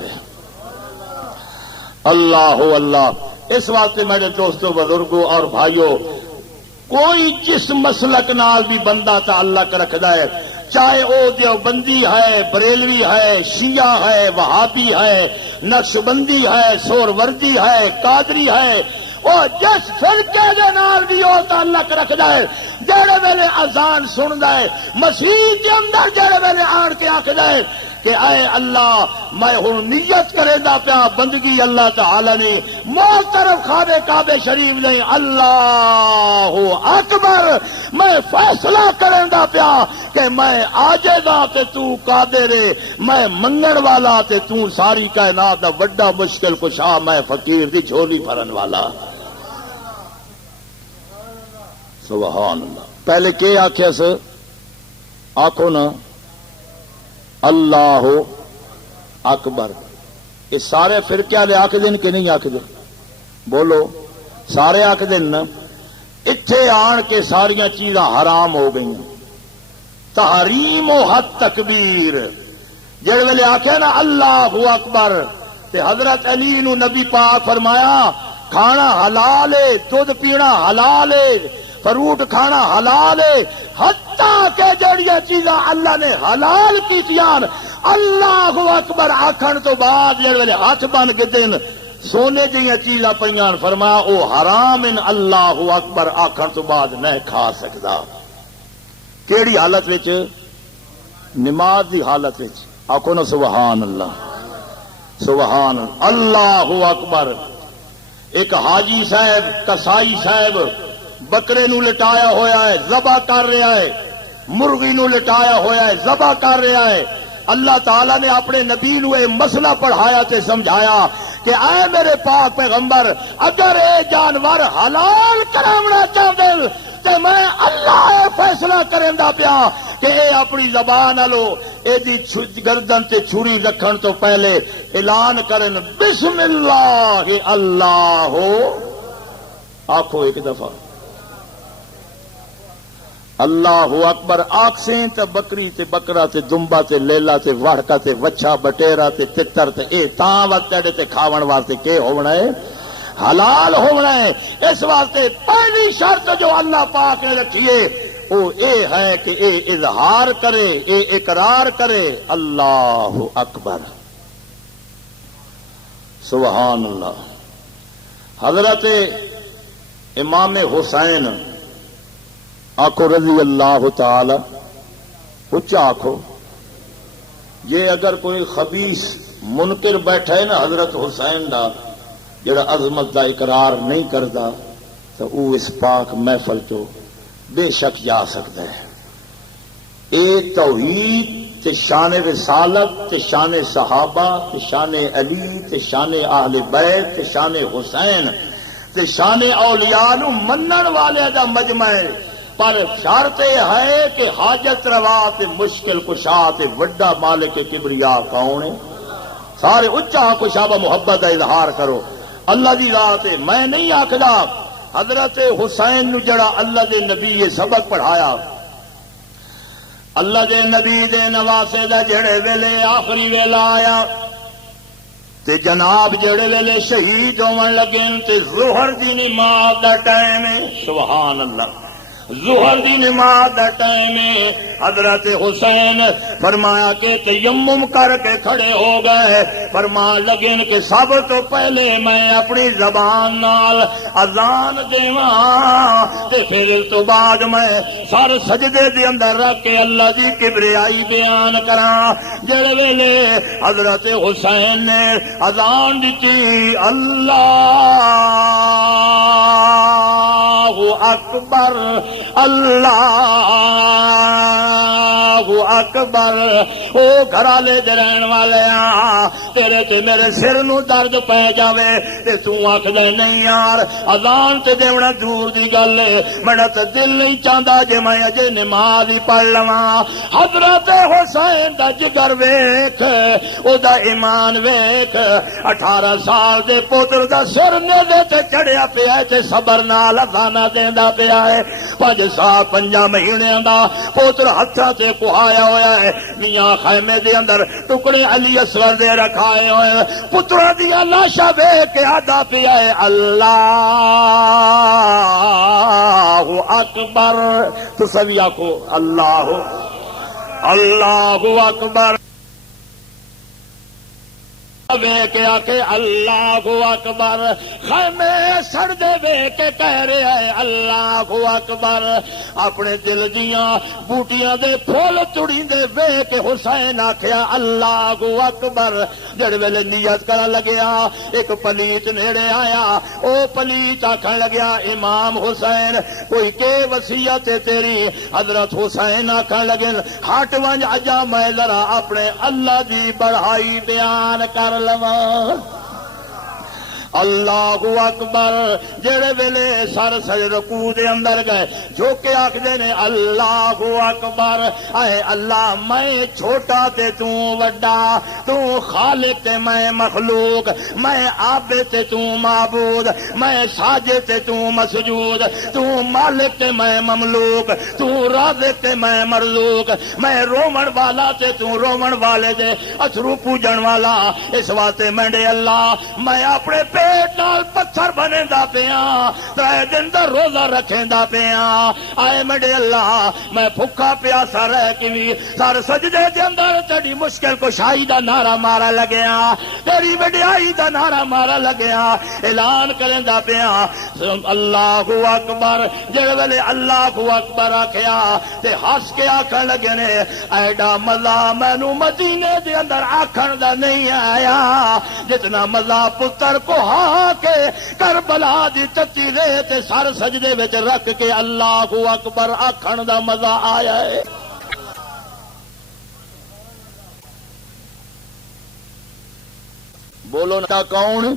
اللہ اللہ اس واسطے میرے دوستوں بزرگوں اور بھائیوں کوئی جس مسلک نال بھی بندہ تعلق رکھدا ہے چاہے او دیوبندی ہے بریلوی ہے شیعہ ہے وہابی ہے نقشبندی ہے سوروردی ہے قادری ہے اور جس فرقے دے نال بھی او تعلق رکھدا ہے جڑے ویلے اذان سندا ہے مسجد دے اندر جڑے ویلے آن کے آکھدا ہے کہ اے اللہ میں ہن نیت کرے دا پیا بندگی اللہ تعالی نے موت طرف کھاوے کعبے شریف نہیں اللہ اکبر میں فیصلہ کرے دا پیا کہ میں عاجز ہاں تے تو قادر ہے میں منگن والا تے تو ساری کائنات دا وڈا مشکل کشا میں فقیر دی جھولی بھرن والا سبحان اللہ۔ پہلے کہ آکھیا سے آکھو نا اللہ اکبر۔ یہ سارے فرقے والے آکھ دین کہ نہیں آکھ دین؟ بولو سارے آکھ دین نا؟ اتھے آن کے ساریاں چیزاں حرام ہو گئی۔ تحریم و حد تکبیر جڑ ویلے آکھے نا اللہ اکبر تے حضرت علی نو نبی پاک فرمایا کھانا حلال ہے، دودھ پینا حلال ہے، فروٹ کھانا حلال ہے، حتیٰ کہ جڑیاں چیزاں اللہ نے حلال کیتیاں اللہ اکبر آکھن تو بعد جڑے ہاتھ بن کے دن سونے جیاں چیزاں پڑیاں فرمایا او حرام ان اللہ اکبر آکھن تو بعد نہ کھا سکدا۔ کیڑی حالت وچ؟ نماز دی حالت وچ۔ آکھو نا سبحان اللہ، سبحان اللہ اکبر۔ ایک حاجی صاحب کسائی صاحب بکرے نو لٹایا ہویا ہے، ذبح کر رہا ہے، مرغی نو لٹایا ہویا ہے، ذبح کر رہا ہے۔ اللہ تعالی نے اپنے نبی نو یہ مسئلہ پڑھایا تے سمجھایا کہ اے میرے پاک پیغمبر اگر اے جانور حلال کراونا چاہتے تے میں اللہ اے فیصلہ کریندا پیا کہ اے اپنی زبان نالو اے دی گردن تے چھری رکھن تو پہلے اعلان کرن بسم اللہ اللہ آکھو ایک دفعہ اللہ اکبر آکسیں تے بکری تے بکرا تے دمبا تے لیلا تے وڑکا تے وچھا بٹیرا تے تتر تے اے تاں واسطے تے کھاون واسطے کے ہونا ہے؟ حلال ہونا ہے۔ اس واسطے پہلی شرط جو اللہ پاک نے رکھی ہے وہ اے ہے کہ اے اظہار کرے، اے اقرار کرے اللہ اکبر، سبحان اللہ۔ حضرت امام حسین آخو رضی اللہ تعالی، اچھا آخو، یہ اگر کوئی خبیث منکر بیٹھا ہے نا حضرت حسین دا جڑا عظمت دا اقرار نہیں کرتا تو وہ اس پاک محفل چو بے شک جا سکتا ہے۔ اے توحید تے شان رسالت تے شان صحابہ تے شان علی تے شان اہل بیت تے شان حسین تے شان اولیاء نو منن والے دا مجمع ہے، پر شرط یہ ہے کہ حاجت روا تے مشکل کشا تے وڈا مالک کبریا کون ہے؟ سارے اچا کشابہ محبت کا اظہار کرو اللہ دی ذات ہے۔ میں نہیں آکھدا حضرت حسین نو جڑا اللہ دے نبی یہ سبق پڑھایا، اللہ دے نبی دے نواسے دا جڑے ویلے آخری ویلا آیا تے جناب جڑے ویلے شہید ہون لگے تے ظہر دی نماز دا ٹائم ہے، سبحان اللہ، ظہر دی نماز دا ٹائم ہے۔ حضرت حسین فرمایا کہ تیمم کر کے کھڑے ہو گئے، فرمان لگے کہ سب تو پہلے میں اپنی زبان نال اذان دیواں تے پھر اس تو بعد میں سر سجدے دے اندر رکھ کے اللہ دی کبریائی بیان کراں۔ جڑے ویلے حضرت حسین نے اذان دتی اللہ اکبر اللہ اکبر، او گھرالے دے رہن والے تیرے تے میرے سر نو درد پے جاوے تے تو آکھدا نہیں یار اذان تے دیونا دور دی گل ہے، میرا تے دل نہیں چاہتا جے میں اجے نماز ہی پڑھ لواں۔ حضرت حسین دا جگر ویکھ، او دا ایمان ویکھ، 18 سال دے پتر دا سر نیزے تے چڑھیا پیا ہے تے صبر نال اذاناں دیندا پیا ہے۔ 5 سال 5 مہینے دا پوتر ہتھاں تے کہایا ہویا ہے، میاں خیمے دے اندر ٹکڑے علی اصغر دے رکھائے ہوئے، پتراں دیاں لاشاں ویکھ کے آدا پیا ہے اللہ اکبر۔ تو سبھی آکھو اللہ اکبر، ویکھ کے آکھے اللہ اکبر، خیمے سڑ دے ویکھ کے کہہ رہا ہے اللہ اکبر، اپنے دل دیاں بوٹیاں دے پھول تڑی دے ویکھ کے حسین آکھیا اللہ اکبر۔ جڑ ویلے نیت کرن لگیا ایک پلیت نیڑے آیا، او پلیت آکھن لگیا امام حسین کوئی کے وصیت ہے تیری؟ حضرت حسین آکھن لگے ہٹ ونج اجا میں ذرا اپنے اللہ دی بڑھائی بیان کر لواں۔ اللہ اکبر جڑے ویلے سر سج رکوع دے اندر گئے جھوکے آکھدے نے اللہ اکبر، اے اللہ میں چھوٹا تے تو وڈا، تو خالق تے میں مخلوق، میں عابد تے تو معبود، میں ساجد تے تو مسجود، تو مالک تے میں مملوک، تو رازق تے میں مرزوق، میں رومن والا تے تو رومن والے دے اتھرو پوجن والا، اس واسطے میں اللہ میں اپنے پیٹ نال پتھر بنیندا پیاں، 3 دن دا روزہ رکھیندا پیاں، آئے میرے اللہ میں بھوکا پیاسا رہ کے بھی سر سجدے دے اندر تیری مشکل کشائی دا نعرہ مارا لگیا، تیری وڈیائی دا نعرہ مارا لگیا، اعلان کریندا پیاں اللہ اکبر، جڑے ویلے اللہ اکبر آکھیا تے ہس کے آکھن لگے نے ایڈا مزہ مینوں مدینے دے اندر آکھن دا نہیں آیا جتنا مزہ پتر کو ہا کے کربلا دی تتی ریت سر سجدے وچ رکھ کے اللہ اکبر آکھن دا مزہ آیا ہے۔ بولو نا کون؟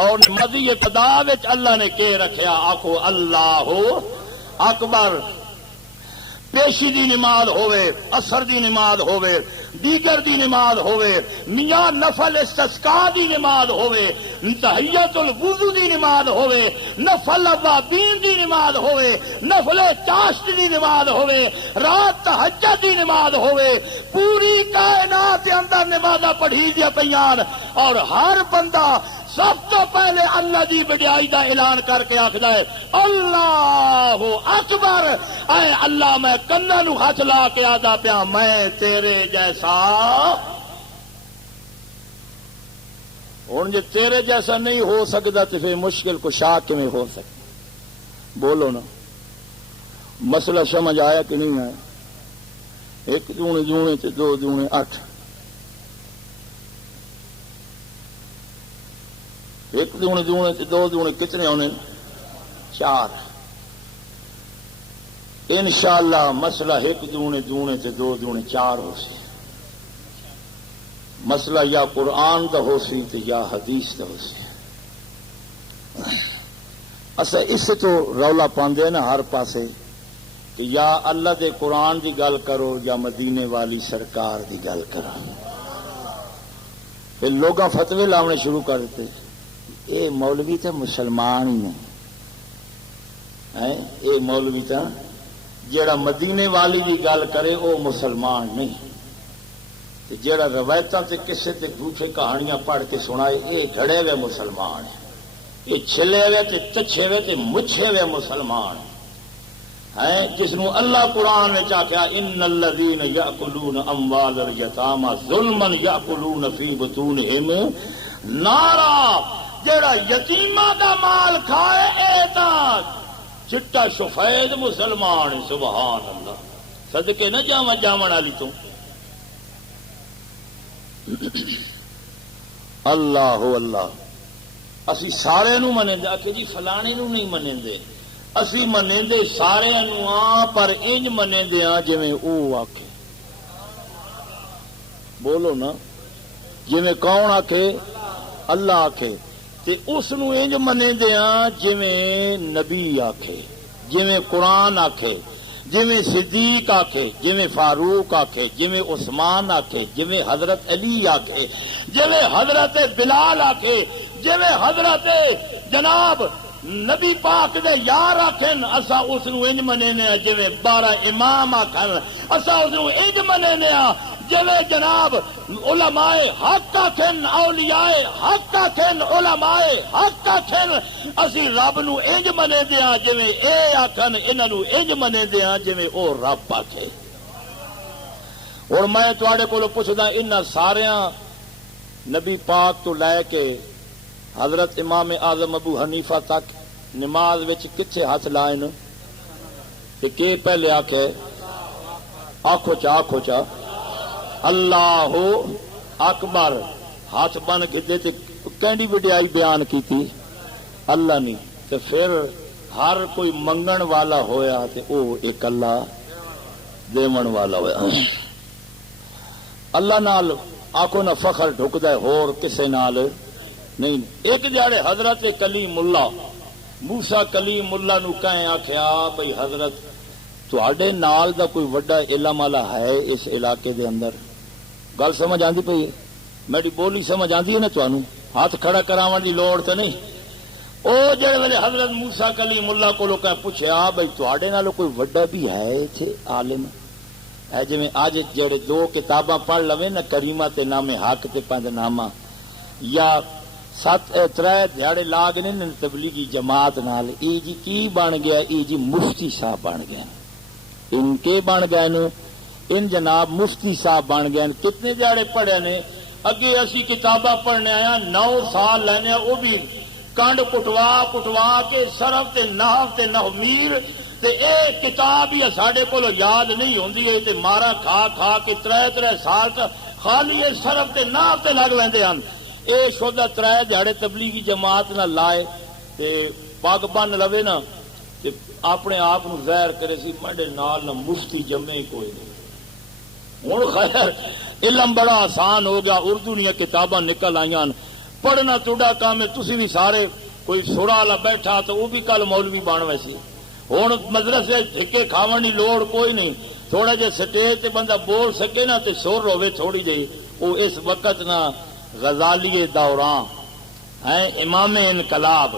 اور مزی ابتدا وچ اللہ نے کے رکھیا، آکھو اللہ اکبر۔ پیشی دی نماز ہوئے، اثر دی نماز ہوئے، دیگر دی نماز ہوئے، میاں نفل استسقاء دی نماز ہوئے، تحیت الوضو دی نماز ہوئے، نفل اوابین دی نماز ہوئے، نفل چاشت دی نماز ہوئے، رات تہجد دی نماز ہوئے، پوری کائنات کے اندر نمازاں پڑھی دیا پیان، اور ہر بندہ سب تو پہلے اللہ دی وڈیائی دا اعلان کر کے آکھدا ہے اللہ اکبر، اے اللہ میں کناں نو ہاتھ لا کے آدا پیا میں تیرے جیسا، ہن جے تیرے جیسا نہیں ہو سکتا تو پھر مشکل کشا کیویں ہو سکتا؟ بولو نا، مسئلہ سمجھ آیا کہ نہیں آیا؟ 1 دونے دونے تے 2 دونے 8، 1 دونے دونے تے 2 دونے کتنے ہونے؟ 4۔ انشاءاللہ مسئلہ 1 دونے دونے تے 2 دونے 4 ہو سی، مسئلہ یا قرآن دا ہو سی تے یا حدیث دا ہو سی۔ اسا اس سے تو رولا پاندے نا ہر پاسے کہ یا اللہ دے قرآن دی گل کرو یا مدینے والی سرکار دی گل کرو، پھر لوگاں فتوے لاونے شروع کر دیتے، اے مولوی تے مسلمان ہی نہیں، اے مولوی تے جیڑا مدینے والی دی گل کرے او مسلمان نہیں، تے جیڑا روایتاں تے قصے تے جھوٹے کہانیاں پڑھ کے سنائے اے گھڑے ہوئے مسلمان ہے، اے چھلے ہوئے تے تچھے ہوئے تے مچھے ہوئے مسلمان ہے، جس نو اللہ قرآن میں چاہتا ان الذین یاکلون اموال الیتامی ظلما یاکلون فی بطونہم نارا، جڑا یتیماں دا مال کھائے اے تا چٹا سفید مسلمان، سبحان اللہ، صدقے نہ جاواں جاون والی تو اللہ اللہ۔ اسی سارے نو منیندے کہ جی فلانے نو نہیں منیندے، اسی منیندے سارے نو ہاں، پر انج منیندے ہاں جویں او آکھے، بولو نا، جویں کون آکھے؟ اللہ آکھے، تے اس نو انج منیندے ہاں جویں نبی آکھے، جویں قرآن آکھے، جویں صدیق آکھے، جویں فاروق آکھے، جویں عثمان آکھے، جویں حضرت علی آکھے، جویں حضرت بلال آکھے، جویں حضرت جناب نبی پاک دے یار آکھن، اسا اس نو انج منینے ہاں جویں 12 امام آکھن، اسا اس نو انج منینے ہاں جویں جناب علماء حق آکھن، اولیاء حق آکھن، علماء حق آکھن، اسی رب نو انج منیندے ہاں جویں اے آکھن، انہاں نو انج منیندے ہاں جویں او رب آکھے۔ اور میں تواڈے کولوں پوچھدا انہاں ساریاں نبی پاک تو لے کے حضرت امام اعظم ابو حنیفہ تک نماز وچ کتھے ہاتھ لائے ن تے کہ پہلے آکھے؟ آکھو چا اللہ اکبر، ہاتھ بن کے تے کینڈی وڈیائی بیان کیتی اللہ نے، تے پھر ہر کوئی منگن والا ہویا تے او ایک اللہ دیون والا ہویا۔ اللہ نال آکھو نہ فخر ڈھکدا ہے، ہور کسے نال نہیں ایک جاڑے حضرت کلیم اللہ موسیٰ کلیم اللہ نو کہیں آکھیا بھئی حضرت تواڈے نال دا کوئی وڈا علم والا ہے اس علاقے دے اندر؟ گل سمجھ آندی پئی؟ میری بولی سمجھ آندی ہے نا تانوں؟ ہاتھ کھڑا کراون دی لوڑ تے نہیں۔ او جڑے ویلے حضرت موسیٰ کلیم اللہ کو لوکاں پوچھیا بھئی تواڈے نال کوئی وڈا بھی ہے ایتھے عالم؟ اے جویں اج جڑے دو کتاباں پڑھ لوے نا کریمہ تے نام حق تے پنج نامہ، یا 3 دیہڑے لاگ نے تبلیغی جماعت نال، ای جی کی بن گیا؟ ای جی مفتی صاحب بن گئے۔ ان کے بن گئے نو ان جناب مفتی صاحب بن گئے۔ کتنے دیہڑے پڑھے نے؟ اگے اسی کتاباں پڑھنے آیا 9 سال لینے، وہ بھی کنڈ پٹوا کے صرف تے نحو تے نحویر تے اے کتاب ہی ساڈے کول یاد نہیں ہوندی ہے تے مارا کھا کے 3 سال تک خالی اے صرف تے نحو تے لگ لیندے ہن۔ اے شودا 3 دیہڑے تبلیغی جماعت نہ لائے تے پگ بن لوے نا تے اپنے آپ نو ظاہر کرے سی مڈے نال نہ مفتی جمے کوئی نہیں۔ ہن خیر علم بڑا آسان ہو گیا، اردو دیا کتاباں نکل آئیاں، پڑھنا تہاڈا کام ہے۔ تسی بھی سارے کوئی سرا والا بیٹھا تو وہ بھی کل مولوی بن ویسی۔ ہن مدرسے دھکے کھاون دی لوڑ کوئی نہیں، تھوڑا جہا سٹیج تے بندہ بول سکے نا تے سر ہوے تھوڑی جہی، وہ اس وقت نہ غزالی دوران ہے امام انقلاب،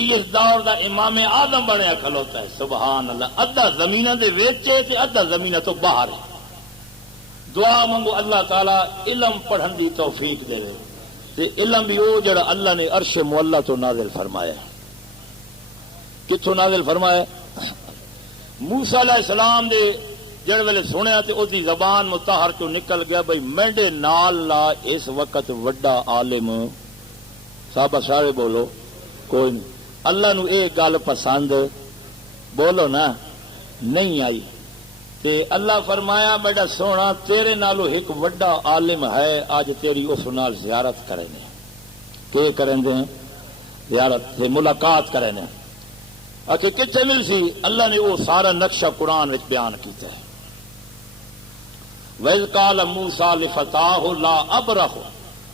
اس دور دا امام آدم بنیا کھلوتا ہے۔ سبحان اللہ، ادھا زمین دے ویچے تے ادھا زمین تو باہر ہے۔ دعا منگو اللہ تعالی علم پڑھن دی توفیق دے دے تے علم بھی وہ جڑا اللہ نے عرش معلا تو نازل فرمایا۔ کتوں نازل فرمایا؟ موسیٰ علیہ السلام دے جڑ ویلے سنیا تے او دی زبان مطہر چوں نکل گیا بھئی میڈے نال لا اس وقت وڈا عالم، صحابہ سارے بولو کوئی نہیں۔ اللہ نو اے گل پسند بولو نا نہیں آئی تے اللہ فرمایا بیٹا سونا تیرے نالو ایک وڈا عالم ہے، آج تیری اس نال زیارت کریں گے۔ کہ کریں گے؟ زیارت تے ملاقات کریں گے۔ آخر کتنے مل سی؟ اللہ نے وہ سارا نقشہ قرآن وچ بیان کیتا ہے۔ وَإِذْ قَالَ مُوسَىٰ لِفَتَاهُ لَا أَبْرَحُ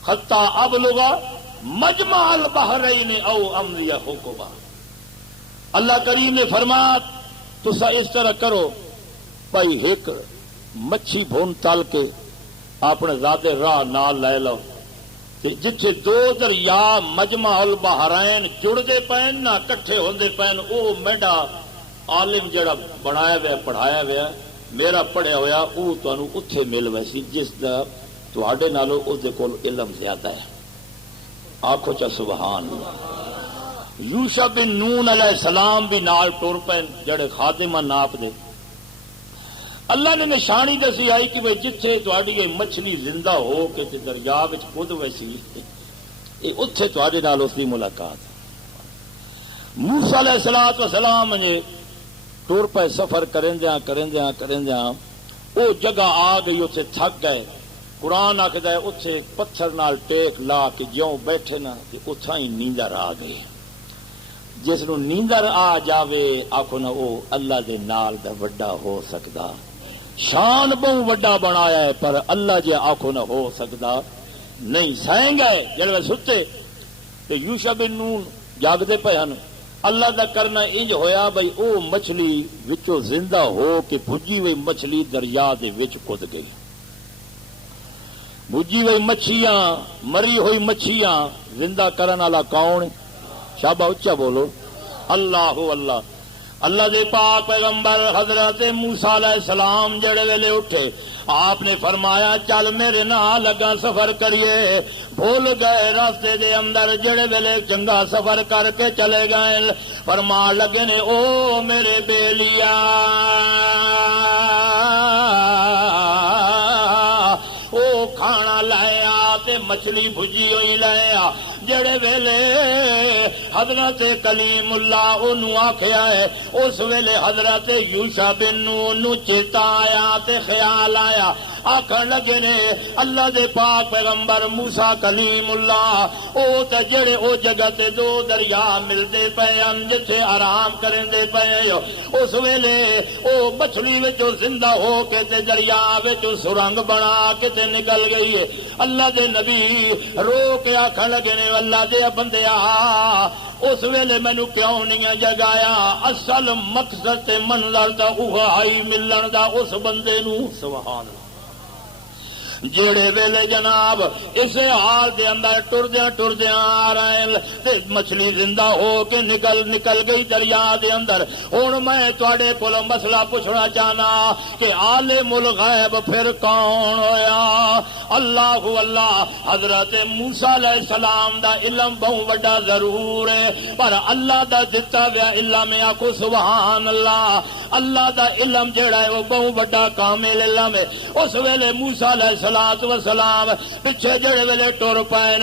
حَتَّىٰ أَبْلُغَ مَجْمَعَ الْبَحْرَيْنِ أَوْ أَمْضِيَ حُقُبًا۔ اللہ کریم نے فرمایا تسا اس طرح کرو بھائی ایک مچھی بھون تل کے اپنے زیادہ راہ نال لے لو، جتھے 2 دریا مجمع البحرین جڑتے پین نہ کٹھے ہوندے پین، او میڈا عالم جڑا بنایا ہوا پڑھایا ہوا میرا پڑھیا ہوا وہ تمہیں اتنے مل ویسی جس کا تواڈے نالوں اس دے کول علم زیادہ ہے۔ آکھو چا سبحان اللہ۔ یوشع بن نون علیہ السلام بھی نال ٹر پین جڑے خادمہ ناپ دے۔ اللہ نے نشانی دسی آئی کہ جتھے تواڈی مچھلی زندہ ہو کے دریا وچ کود ویسی اتھے تواڈے نال اس دی ملاقات۔ موسیٰ علیہ السلام نے ٹر پے سفر کریندیاں او جگہ آ گئی، اتھے تھک گئے۔ قرآن آکھدا ہے اتھے پتھر نال ٹیک لا کے جیوں بیٹھے نا کہ اتھاں ہی نیندر آ گئی۔ جس نو نیندر آ جاوے آکھو نا او اللہ دے نال دا وڈا ہو سکدا، شان بہو وڈا بنایا ہے پر اللہ جے آکھو نہ ہو سکدا نہیں۔ سائیں گئے جلوے ستے کہ یوشع بن نون جاگدے پے ہن، اللہ دا کرنا انج ہویا بھئی او مچھلی وچوں زندہ ہو کے بھجی ہوئی مچھلی دریا دے وچ کود گئی۔ بھجی ہوئی مچھیاں، مری ہوئی مچھیاں زندہ کرن والا کون؟ شابہ اچا بولو اللہ اللہ۔ اللہ دے پاک پیغمبر حضرت موسیٰ علیہ السلام جڑے ویلے اٹھے آپ نے فرمایا چل میرے نال لگا سفر کریے۔ بھول گئے راستے دے اندر جڑے ویلے چنگا سفر کر کے چلے گئے، فرمان لگے نے او میرے بیلیا او کھانا لایا تے مچھلی بھجی ہوئی لایا۔ جڑے ویلے حضرت کلیم اللہ انہوں آکھیا ہے اس ویلے حضرت یوشع بن نون نو چیتا آیا تے خیال آیا، آکھن لگے نے اللہ دے پاک پیغمبر موسیٰ کلیم اللہ او تے جڑے او جگہ تے 2 دریا ملدے پے ہن جتھے آرام کرندے پے اس ویلے او مچھلی وچوں زندہ ہو کے تے دریا وچوں سرنگ بنا کے تے نکل گئی ہے۔ اللہ دے نبی رو کے آکھن لگے نے اللہ دے بندیا اس ویلے مینوں کیوں نہیں جگایا؟ اصل مقصد تے منظر دا اوہی ملن دا اس بندے نو سبحان اللہ جیڑے ویلے جناب اسے حال دے اندر ٹردیاں آ رہے تے مچھلی زندہ ہو کے نکل گئی دریا دے اندر۔ ہن میں تواڈے کول مسئلہ پوچھنا چاہنا کہ عالم الغیب پھر کون ہویا؟ اللہ اللہ۔ حضرت موسیٰ علیہ السلام دا علم بہت بڑا ضرور ہے پر اللہ دا دتا ہوا علم ہے، آکھو سبحان اللہ۔ اللہ دا علم جڑا ہے وہ بہت بڑا کامل علم ہے۔ اس ویلے موسیٰ علیہ السلام پیچھے جڑے ویلے ٹر پین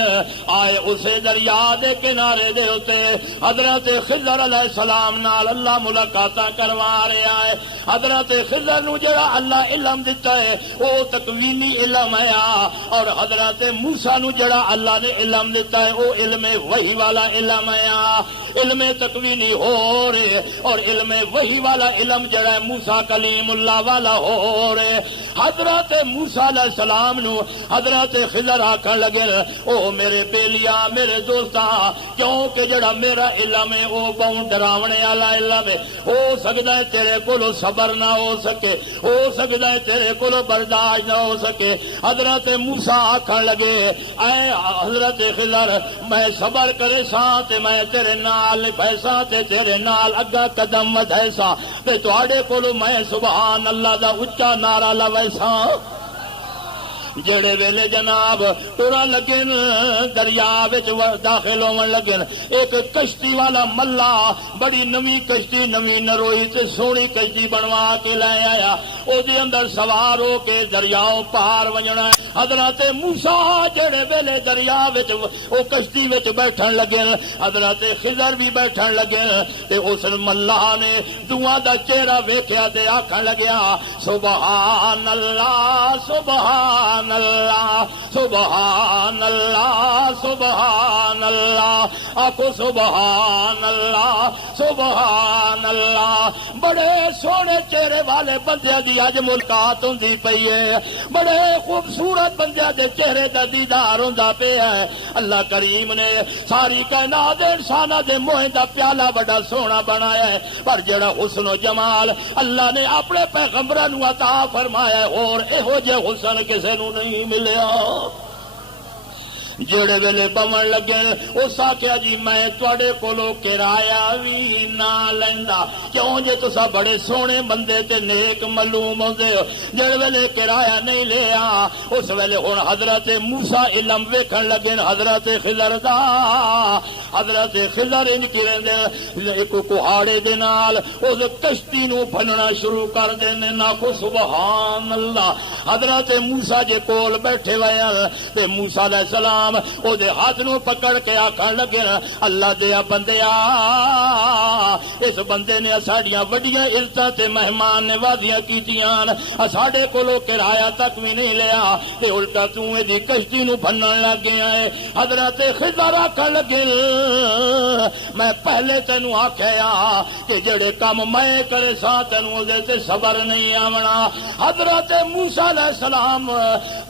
آئے اسے دریا دے کنارے دے ہوتے حضرت خضر علیہ السلام نال اللہ ملاقاتاں کروا رہا ہے۔ حضرت خضر نو جڑا اللہ علم دیتا ہے وہ تکوینی علم ہے اور حضرت موسیٰ نو جڑا اللہ نے علم دیتا ہے وہ علم وحی والا علم ہے۔ علم تکوینی ہو رہے اور علم وحی والا علم جڑا ہے موسیٰ کلیم اللہ والا ہو رہے۔ حضرت موسیٰ علیہ السلام نو حضرت خضر آکھن لگے او میرے بیلیا میرے دوستاں کیونکہ جڑا میرا علم ہے وہ بہت ڈراونے والا علم ہے، ہو سکتا ہے تیرے کولو صبر نہ ہو سکے، ہو سکتا ہے تیرے کولو برداشت نہ ہو سکے۔ حضرت موسیٰ آکھن لگے اے حضرت خضر میں صبر کرے ساں تے میں تیرے نال پیسا تے تیرے نال اگا قدم ودھے سا تے تواڈے کولو میں سبحان اللہ دا اچا نعرہ لاوے ساں۔ جڑے ویلے جناب ٹرا لگن دریا وچ داخل ہون لگن ایک کشتی والا ملا بڑی نویں کشتی نویں نروئی تے سونی کشتی بنوا کے لے آیا، او دے اندر سوار ہو کے دریاؤ پار ونجنا ہے۔ حضرت موسیٰ جڑے ویلے دریا وچ او کشتی وچ بیٹھن لگن حضرت خضر بھی بیٹھن لگن تے اس ملا نے دعا دا چہرہ ویکھیا تے آکھن لگیا سبحان اللہ سبحان اللہ سبحان اللہ سبحان اللہ، آکھو سبحان اللہ سبحان اللہ۔ بڑے سونے چہرے والے بندے دی اج ملاقات ہوندی پئی ہے، بڑے خوبصورت بندے دے چہرے دا دیدار ہوندا پیا ہے۔ اللہ کریم نے ساری کائنات انساناں دے موہ دا پیالہ بڑا سونا بنایا ہے پر جڑا حسن و جمال اللہ نے اپنے پیغمبراں نو عطا فرمایا ہے اور ایہو جے حسن کسے نو نہیں ملیا۔ جڑے ویلے بمن لگے اس آخیا جی میں تواڈے کولو کرایہ بھی نہ لیندا، کیوں جے تسا بڑے سونے بندے تے نیک معلوم ہوندے ہو۔ جڑے ویلے کرایہ نہیں لیا اس ویلے ہن حضرت موسیٰ علم ویکھن لگے حضرت خضر دا۔ حضرت خضر ان کرندے ایک کہاڑے دے نال اس کشتی نو بھننا شروع کر دیندے نا کو سبحان اللہ۔ حضرت موسیٰ جے کول بیٹھے ہوئے تے موسیٰ علیہ السلام او دے ہاتھ نو پکڑ کے آکھن لگے اللہ دیا بندیا اس بندے نے ساڈیاں وڈیاں عزتاں تے مہمان نوازیاں کیتیاں، ساڈے کولو کرایہ تک بھی نہیں لیا تے الٹا تو دی کشتی نو بھنن لگ گیا ہے۔ حضرت خضر آکھن لگے میں پہلے تینوں آکھیا کہ جڑے کام میں کرے سا تینوں دے تے صبر نہیں آونا۔ حضرت موسیٰ علیہ السلام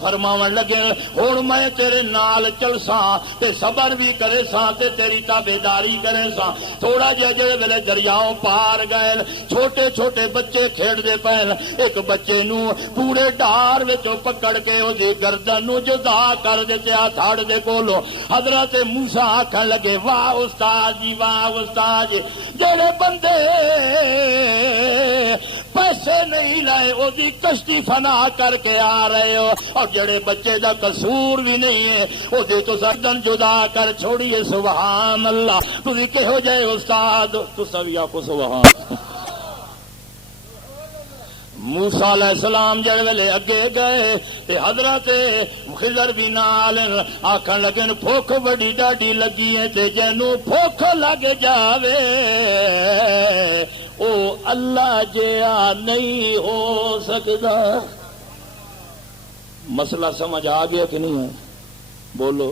فرماون لگے ہن میں تیرے نال چل ساں تے صبر بھی کرے ساں تے تیری تابعداری کرے ساں۔ تھوڑا جہا جڑے ویلے دریاؤں پار گئے چھوٹے چھوٹے بچے کھیڈ دے پے، ایک بچے نو پورے ڈار وچوں پکڑ کے او دی گردن نو جدا کر دتے ہتھڑ دے کولو۔ حضرت موسیٰ آکھن لگے واہ استاد جی واہ استاد جی، جڑے بندے پیسے نہیں لائے او دی کشتی فنا کر کے آ رہے ہو اور جڑے بچے دا قصور بھی نہیں ہے او دے تو گردن جدا کر چھوڑیے سبحان اللہ۔ تسی کہو جائے استاد تسا بھی آکھو سبحان۔ موسیٰ علیہ السلام جڑے ویلے اگے گئے تے حضرت خضر بھی نال آکھن لگے بھوک بڑی ڈاڈی لگی ہے تے جینوں بھوک لگ جاوے او اللہ جیا نہیں ہو سکدا۔ مسئلہ سمجھ آ گیا کہ نہیں ہے؟ بولو۔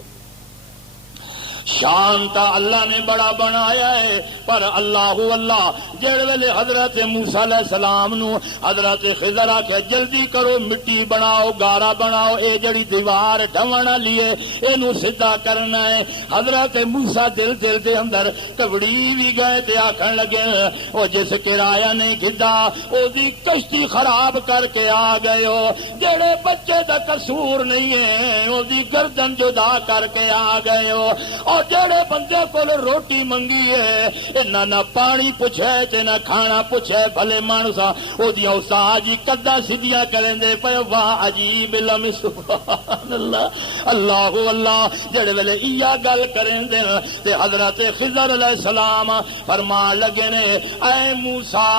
شان تا اللہ نے بڑا بنایا ہے، پر اللہ جڑ ویلے حضرت موسیٰ علیہ السلام نو حضرت خضر آکھے جلدی کرو مٹی بناؤ گارا بناؤ، اے جڑی دیوار ڈھون والی ہے اینو سیدھا کرنا ہے۔ حضرت موسیٰ دل دے اندر کبڑی بھی گئے تے آکھن لگے او جس کرایہ نہیں کھدا او دی کشتی خراب کر کے آ گئے ہو، جڑے بچے دا قصور نہیں ہے او دی گردن جدا کر کے آ گئے ہو، اور جڑے بندے کو روٹی منگی ہے انہاں نہ پانی پوچھے تے نہ کھانا پوچھے، بھلے مانسا او دیاں استاد جی کدا سیدھیاں کریں دے پے، واہ عجیب لم سبحان اللہ جڑے ویلے ایا گل کریں دے تے حضرت خضر علیہ السلام فرمان لگے نے اے موسیٰ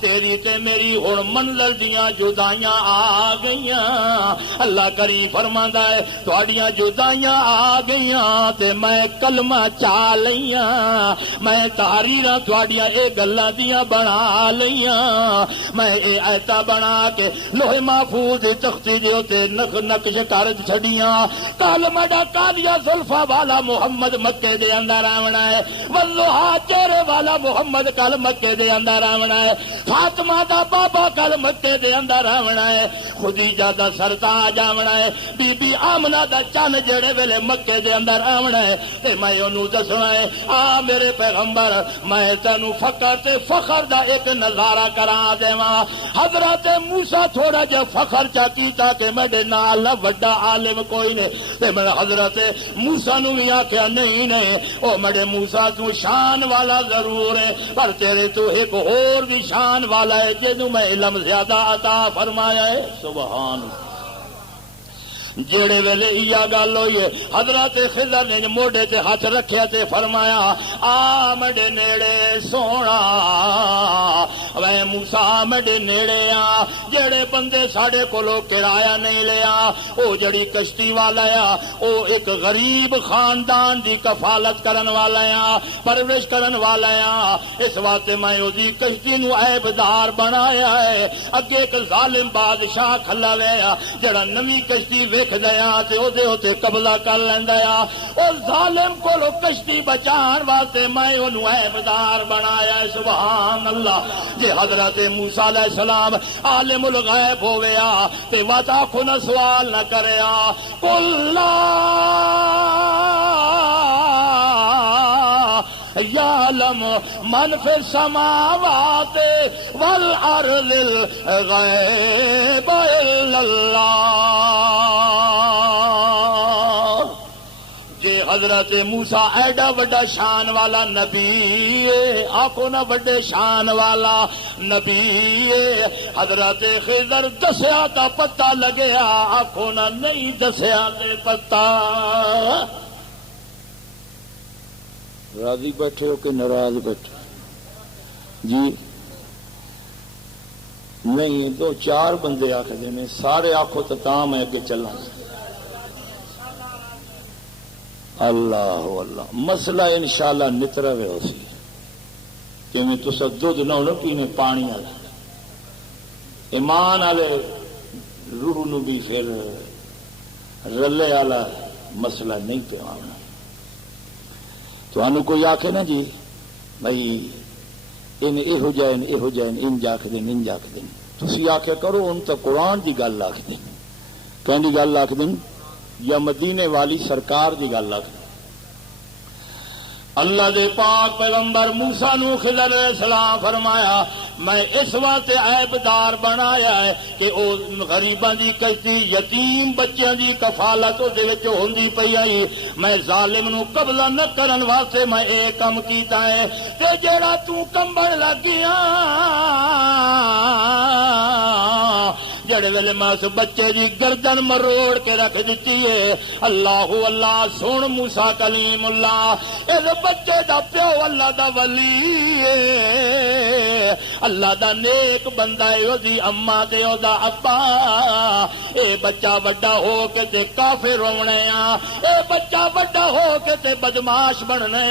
تیری تے میری ہن منزل دیاں جدائیاں آ گئیاں، اللہ کریم فرماندا ہے تہاڈیاں جدائیاں آ گئیاں تے میں کلمہ چا لیاں، میں تحریراں تہاڈیاں اے گلاں دیاں بنا لیاں، میں اے آیتاں بنا کے لوح محفوظ دی تختی دے تے نقش کر چھڈیاں، کلمہ دا کالیا زلفا والا محمد مکے دے اندر آونا ہے، والضحیٰ چہرے والا محمد کل مکے دے اندر آونا ہے، فاطمہ دا بابا کل مکے دے اندر آونا ہے، خدیجہ دا سرتاج آونا ہے، بی بی آمنہ دا چن جڑے ویلے مکے دے اندر آونا ہے تے میں انہوں دسنا ہے آ میرے پیغمبر میں تینوں فقر تے فخر دا ایک نظارہ کرا دیواں۔ حضرت موسیٰ تھوڑا جا فخر چا کیتا کہ میرے نال وڈا عالم کوئی نہیں، تے میں حضرت موسیٰ نو بھی آکھیا نہیں او میرے موسیٰ تو شان والا ضرور ہے پر تیرے تو ایک اور بھی شان والا ہے جنوں میں علم زیادہ عطا فرمایا ہے، سبحان اللہ۔ جڑے ویلے ایا گل ہوئی ہے حضرت خضر نے موڈے تے ہاتھ رکھیا تے فرمایا آ میرے نیڑے سونا، وے موسیٰ میرے نیڑے آ، جڑے بندے ساڈے کولو کرایہ نہیں لیا او جڑی کشتی والا آ او ایک غریب خاندان دی کفالت کرن والا آ، پرورش کرن والا آ، اس واسطے میں او دی کشتی نو عیبدار بنایا ہے، اگے ایک ظالم بادشاہ کھلا ویا جڑا نویں کشتی دیا تے او دے ہوتے قبضہ کر لیندا آ، او ظالم کولو کشتی بچان واسطے میں اونوں عیبدار بنایا، سبحان اللہ۔ جے حضرت موسیٰ علیہ السلام عالم الغیب ہویا تے وعدہ کو نہ سوال نہ کریا، قل لا یعلم من فی السماوات والارض الغیب الا اللہ۔ جے حضرت موسیٰ ایڈا وڈا شان والا نبی ہے، آکھو نہ وڈے شان والا نبی ہے، حضرت خضر دسیا تا پتہ لگیا، آکھو نہ نہیں دسیا تے پتہ۔ راضی بیٹھے ہو کہ ناراض بیٹھے جی؟ نہیں دو چار بندے آخر نے سارے آخو تو تاں میں اگے چلا۔ اللہ اللہ مسئلہ انشاءاللہ نترا وے ہو سی کہ میں تو سا دودھ نہ ہونا پینے پانی آلہ ایمان آلے روح نو بھی پھر رلے آلہ مسئلہ نہیں پہ آنا۔ تو انہوں کوئی آکھے نا جی بھائی ان اے ہو جائیں اے ہو جائیں ان جا کے دیں ان جا کے دیں، تسی آکھے کرو ان تو قرآن دی گل آکھ دیں، کہیں دی گل آکھ دیں یا مدینے والی سرکار دی گل آکھ دیں۔ اللہ دے پاک پیغمبر موسیٰ نو خضر علیہ السلام فرمایا میں اس واسطے عیبدار بنایا ہے کہ او غریباں دی کشتی یتیم بچیاں دی کفالت او دے وچ ہوندی پئی آئی، میں ظالم نو قبضہ نہ کرن واسطے میں اے کم کیتا ہے کہ جیڑا تو کمبن لگیاں جڑے ویلے میں اس بچے دی گردن مروڑ کے رکھ دیتی ہے، اللہ اللہ سن موسیٰ کلیم اللہ، اس بچے دا پیو اللہ دا ولی ہے، اللہ دا نیک بندہ ہے او دی اما تے او دا ابا اے بچہ بڑا ہو کے تے کافر ہونے اے بچہ بڑا ہو کے تے بدماش بننے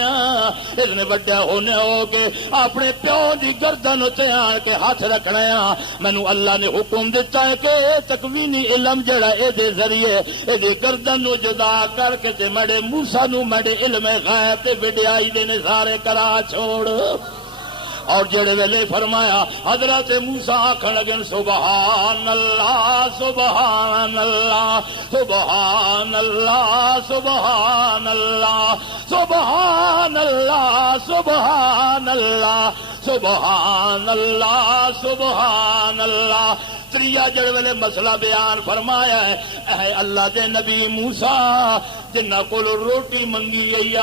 اس نے بڑا ہونے ہو کے اپنے پیو دی گردن تے آن کے ہاتھ رکھنا مینوں اللہ نے حکم دیتا ہے کہ تکوینی علم جڑا اے دے ذریعے اے دی گردن نو جدا کر کے تے مڑے موسیٰ نو مڑے علم غیب تے وڈیائی دے نظارے کرا چھوڑ اور جڑے ویلے فرمایا حضرت موسیٰ آکھن لگے سبحان اللہ سبحان اللہ سبحان اللہ سبحان اللہ سبحان اللہ سبحان اللہ سبحان اللہ سبحان اللہ تریا جڑ ویلے مسئلہ بیان فرمایا ہے اے اللہ دے نبی موسیٰ جنہ کول روٹی منگی آئی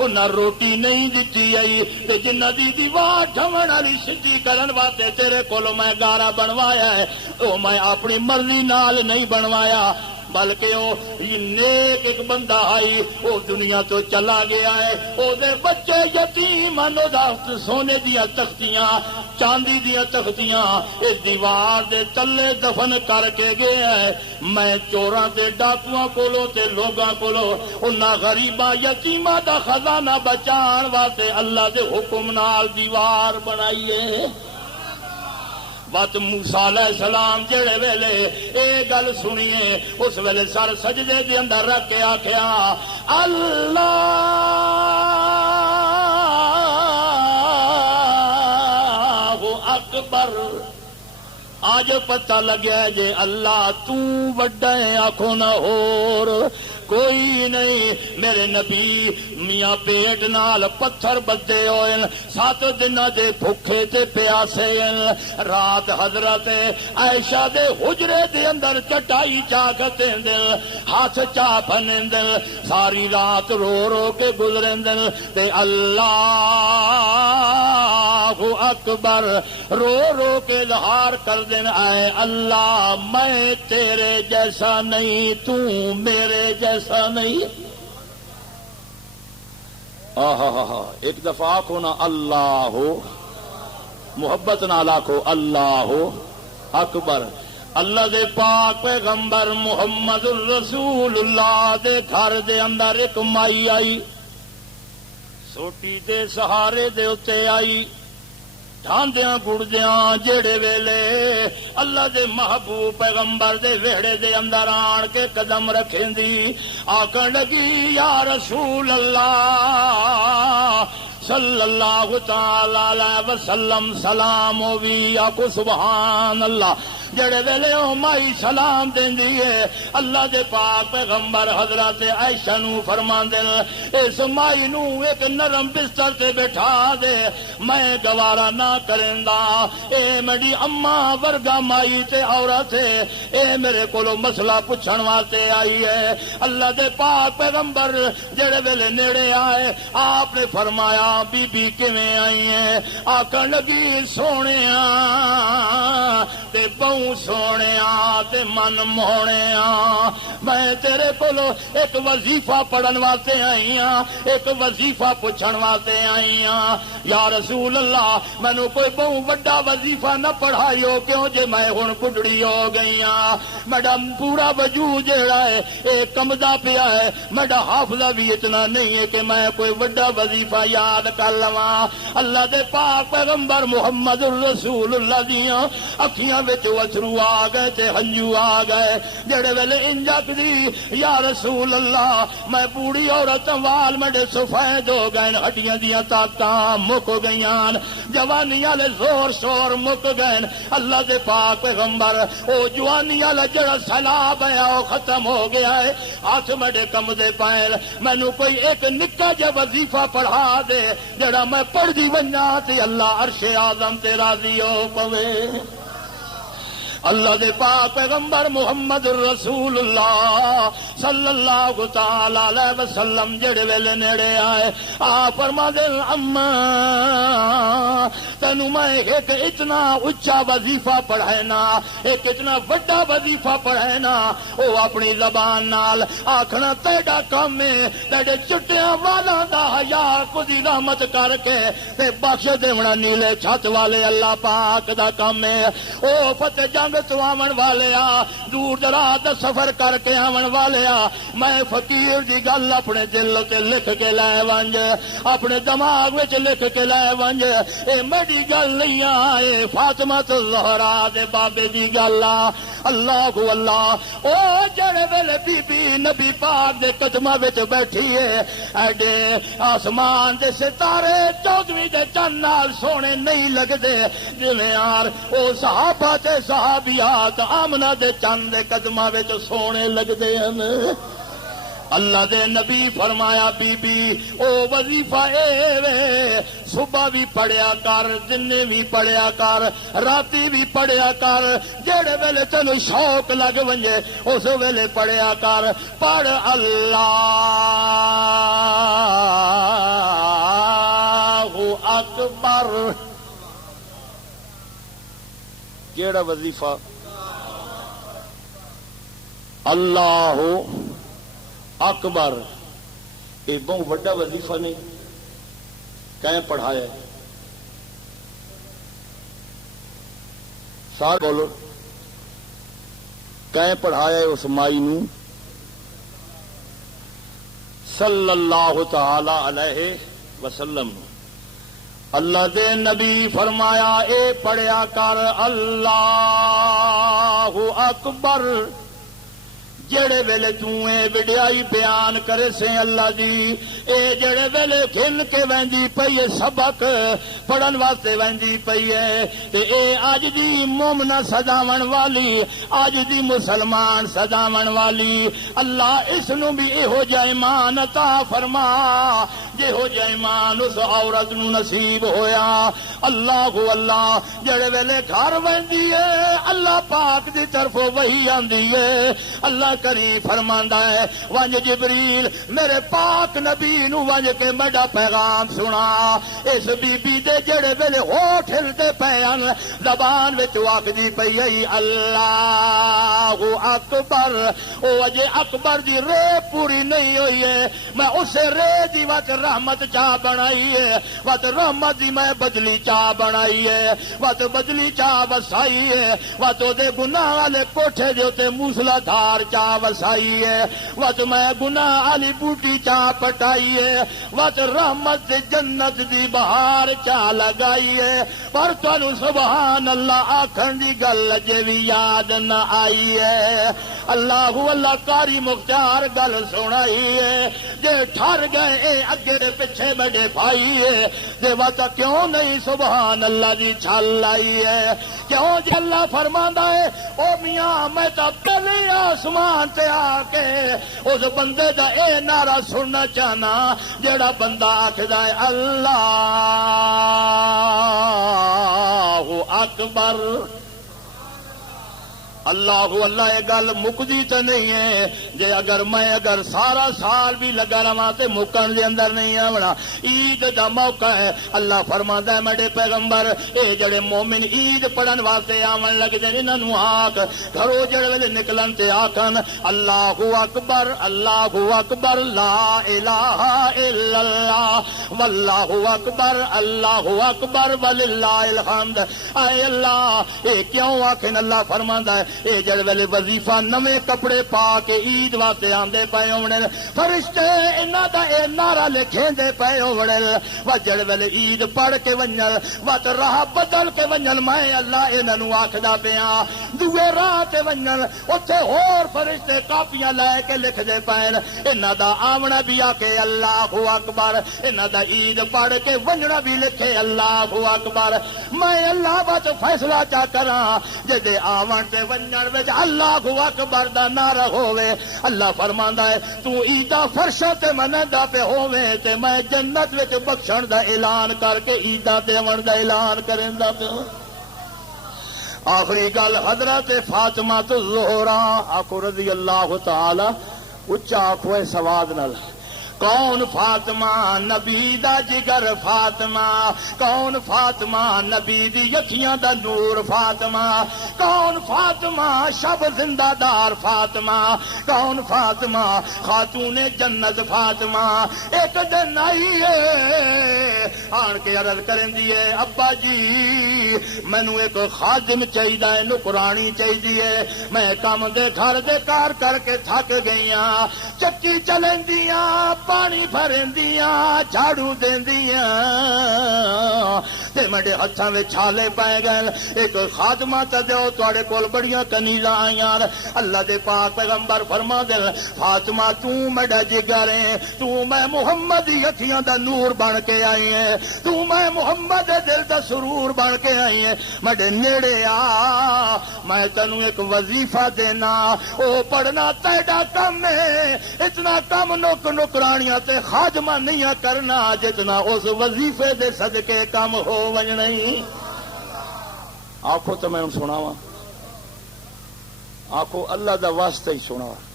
انہاں روٹی نہیں دتی آئی تے جنہ دی دیوار ڈھمن والی سدھی کرن واسطے تیرے کولوں میں گارا بنوایا ہے او میں اپنی مرضی نال نہیں بنوایا بلکہ او نیک ایک بندہ آئی او دنیا تو چلا گیا ہے او دے بچے یتیم انو دا سونے دیا تختیاں چاندی دیا تختیاں اس دیوار دے تلے دفن کر کے گیا ہے میں چوراں تے ڈاکواں کولوں تے لوگاں کولوں انہاں غریباں یتیماں دا خزانہ بچان واسطے اللہ دے حکم نال دیوار بنائیے بات موسیٰ علیہ السلام جڑے ویلے اے گل سنیے اس ویلے سر سجدے دے اندر رکھ کے آکھیا اللہ اکبر آج پتہ لگیا جے اللہ تو وڈا ہے آنکھوں نہ ہور کوئی نہیں میرے نبی میاں پیٹ نال پتھر بدے ہوئے 7 دن دے بھوکے تے پیاسے رات حضرت عائشہ دے حجرے دے اندر چٹائی چاکتے دل ہاتھ چاپن دل ساری رات رو رو کے گزرن دل تے اللہ اکبر رو رو کے اظہار کر دین اے اللہ میں تیرے جیسا نہیں تو میرے جیسا نہیں ایک دفعہ آخو نا اللہ ہو محبت نال آخو اللہ ہو اکبر اللہ دے پاک پیغمبر محمد الرسول اللہ دے گھر دے اندر ایک مائی آئی سوٹی دے سہارے دے اتے آئی ڈھاندیاں گڑدیاں جڑے ویلے اللہ دے محبوب پیغمبر دے ویڑے دے اندر آن کے قدم رکھیں دی آکن لگی یا رسول اللہ صلی اللہ تعالی علیہ وسلم سلام ہووی آکو سبحان اللہ جڑے ویلے او مائی سلام دین دیئے اللہ دے پاک پیغمبر حضرت عائشہ نو فرمان دے اس مائی نو ایک نرم بستر تے بٹھا دے میں گوارا نہ کرندا اے میری اماں ورگا مائی تے عورت ہے اے میرے کولو مسئلہ پوچھن واسطے آئی ہے اللہ دے پاک پیغمبر جڑے ویلے نیڑے آئے آپ نے فرمایا بی بی کیویں آئی ہے آکھن لگی سونےاں تے بہوں سونےاں تے من موہنےاں میں تیرے کولو ایک وظیفہ پڑھن واسطے آئی ہاں ایک وظیفہ پوچھن واسطے آئی ہاں یا رسول اللہ مینوں کوئی بہوں وڈا وظیفہ نہ پڑھائیو کیوں جے میں ہن بڈڑی ہو گئی ہاں میرا پورا وجود جڑا ہے اے کمدا پیا ہے میرا حافظہ بھی اتنا نہیں ہے کہ میں کوئی وڈا وظیفہ یاد کر لواں اللہ دے پاک پیغمبر محمد الرسول اللہ دیاں اکھیاں وچ وسرو آ گئے تے ہنجو آ گئے جڑے ویلے انجک دی یا رسول اللہ میں بوڑھی عورت وال میرے سفید ہو گئے ہڈیاں دیاں طاقتاں مک گئیاں جوانی والے زور شور مک گئے اللہ دے پاک پیغمبر او جوانی والا جڑا سیلاب ہے او ختم ہو گیا ہے ہاتھ میرے کم دے پائر مینوں کوئی ایک نکا جا وظیفہ پڑھا دے جڑا میں پڑھ دی ونجا تے اللہ عرش اعظم تے راضی ہو پوے اللہ دے پاک پیغمبر محمد رسول اللہ صلی اللہ تعالی علیہ وسلم جڑے ویلے نیڑے آئے آپ فرما دے اما تینوں میں ایک اتنا اچا وظیفہ پڑھائنا، ایک اتنا بڑا وظیفہ پڑھائنا، او اپنی زبان نال آکھنا تیرا کام ہے تیرے چٹیاں والاں دا حیا کدی رحمت کر کے تے بخش دیونا نیلے چھت والے اللہ پاک دا کام ہے۔ او فتح جنگ تو آون والے آ، دور دراز دا سفر کر کے آون والے آ، میں فقیر دی گل اپنے دل تے لکھ کے لے ونج، اپنے دماغ وچ لکھ کے لے ونج، اے میری گل نہیں آئے فاطمہ الزہرا دے بابے دی گل آ۔ اللہ اللہ او جڑے ویلے بی بی نبی پاک دے قدماں وچ بیٹھی ہے، ایڈے آسمان دے ستارے 14ویں دے چند نال سونے نہیں لگدے جویں یار او صحابہ تے صحابیات آمنہ دے چند دے قدماں وچ سونے لگدے ہیں۔ اللہ دے نبی فرمایا بی بی او وظیفہ اے وے صبح بھی پڑھیا کر، دن بھی پڑھیا کر، راتی بھی پڑھیا کر، جڑے ویلے تینوں شوق لگ ونجے اس ویلے پڑھیا کر۔ پڑھ اللہ اکبر، کیڑا وظیفہ؟ اللہ اکبر، یہ بہت بڑا وظیفہ نہیں، کہیں پڑھایا ہے؟ سارے بولو، کہیں پڑھایا ہے اس مائی نو صلی اللہ تعالی علیہ وسلم؟ اللہ دے نبی فرمایا اے پڑھیا کر اللہ اکبر، جڑے ویلے تُویں وڈیائی بیان کرے سے اللہ دی، اے جڑے ویلے کھل کے ویندی پئی سبق پڑھن واسطے ویندی پئی ہے، تے اے اج دی مومنہ سداون والی، اج دی مسلمان سداون والی، اللہ اس نو بھی اہو جا ایمان عطا فرما جہو جا ایمان اس عورت نو نصیب ہویا۔ اللہ اللہ جڑے ویلے گھر ویندی ہے اللہ پاک دی طرف وہی آندی ہے، اللہ کریم فرماندا ہے ونج جبریل میرے پاک نبی نو ونج کے میرا پیغام سنا، اس بی بی دے جڑے ویلے ہوٹھ ہلدے پئے ہن زبان وچ آکھدی پئی ہے اللہ اکبر، او اجے اکبر دی رے پوری نہیں ہوئی ہے، میں اسے رے دی وت رحمت چاہ بنائی ہے، وت رحمت دی میں بدلی چاہ بنائی ہے، وت بدلی چاہ وسائی ہے، وت دے گناہ والے کوٹھے دے تے موسلا دھار چاہ وسائی ہے، وت میں گناہ والی بوٹی چاہ پٹائی ہے، وت رحمت جنت دی بہار چاہ لگائی ہے، پر تانوں سبحان اللہ آکھن دی گل اجے وی یاد نہ آئی ہے۔ اللہ اللہ کاری مختار گل سنائی ہے، جے ٹھر گئے اے اگے دے پیچھے بڑے بھائی ہے، دے وت کیوں نہیں سبحان اللہ دی چھل آئی ہے؟ کیوں جی اللہ فرماندا ہے او میاں میں تا پہلے آسمان تے آ کے اس بندے دا اے نعرہ سننا چاہنا جڑا بندہ آکھدا ہے اللہ اکبر۔ اللہ اللہ یہ گل مکدی تو نہیں ہے، جے اگر میں سارا سال بھی لگا رہا تے مکن دے اندر نہیں آونا۔ عید دا موقع ہے، اللہ فرماندا ہے میرے پیغمبر اے جڑے مومن عید پڑھن واسطے آون لگدے انہاں نوں آکھ گھروں جڑے ویلے نکلن تے آکھن اللہ اکبر لا الہ الا اللہ واللہ اکبر وللہ الحمد۔ اے اللہ اے کیوں آکھن؟ اللہ فرماندا ہے اے جڑے ویلے وظیفہ نویں کپڑے پا کے عید واسطے آندے پئے ہونے، فرشتے انہاں دا اے نعرہ لکھیندے پئے ہونے، وا جڑے ویلے عید پڑھ کے ونجل وت راہ بدل کے ونجل میں اللہ انہاں نوں آکھدا پیاں دوے راہ تے ونجل اوتھے ہور فرشتے کاپیاں لے کے لکھدے پئے انہاں دا آونا بھی آ کے اللہ اکبر، انہاں دا عید پڑھ کے ونجنا بھی لکھے اللہ اکبر۔ میں اللہ وت فیصلہ چا کراں جے دے آون تے اللہ اکبر دا نعرہ ہوے، اللہ فرماندا ہے تو عیدہ فرشاں تے مندا پہ ہوے تے میں جنت وچ بخشن دا اعلان کر کے عیدہ دیون دا اعلان کریندا پیا۔ آخری گل حضرت فاطمہ تو زہرا آخو رضی اللہ تعالی اچا آخو سواد نال کون فاطمہ نبی دا جگر فاطمہ کون فاطمہ نبی دی اکھیاں دا نور فاطمہ کون فاطمہ شب زندہ دار فاطمہ کون فاطمہ خاتون جنت فاطمہ ایک دن آئی ہے آن کے عرض کرن دیے ابا جی مینو ایک خادم چاہیے نکرانی چاہیے میں کام دے گھر دے کار کر کے تھک گئیاں چکی چلندیاں پانی بھرندیاں جھاڑو دیندیاں تے میرے ہتھاں وچ چھالے پے گئے ایک خادمہ تے دیو تواڈے کول بڑیاں کنیزاں آئیاں اللہ دے پاک پیغمبر فرما دے فاطمہ تو میرا جگر ہے تو میں محمد دی اکھیاں دا نور بن کے آئی ہے تو میں محمد دے دل دا سرور بن کے آئی ہے میرے نیڑے آ میں تینوں ایک وظیفہ دینا او پڑھنا تیرا کم ہے اتنا کم نکرانیاں تے خادمہ نہیں کرنا جتنا اس وظیفے دے صدقے کم ہو وجنئی آنکھو تو میں سناواں آنکھو اللہ دا واسطہ ہی سناواں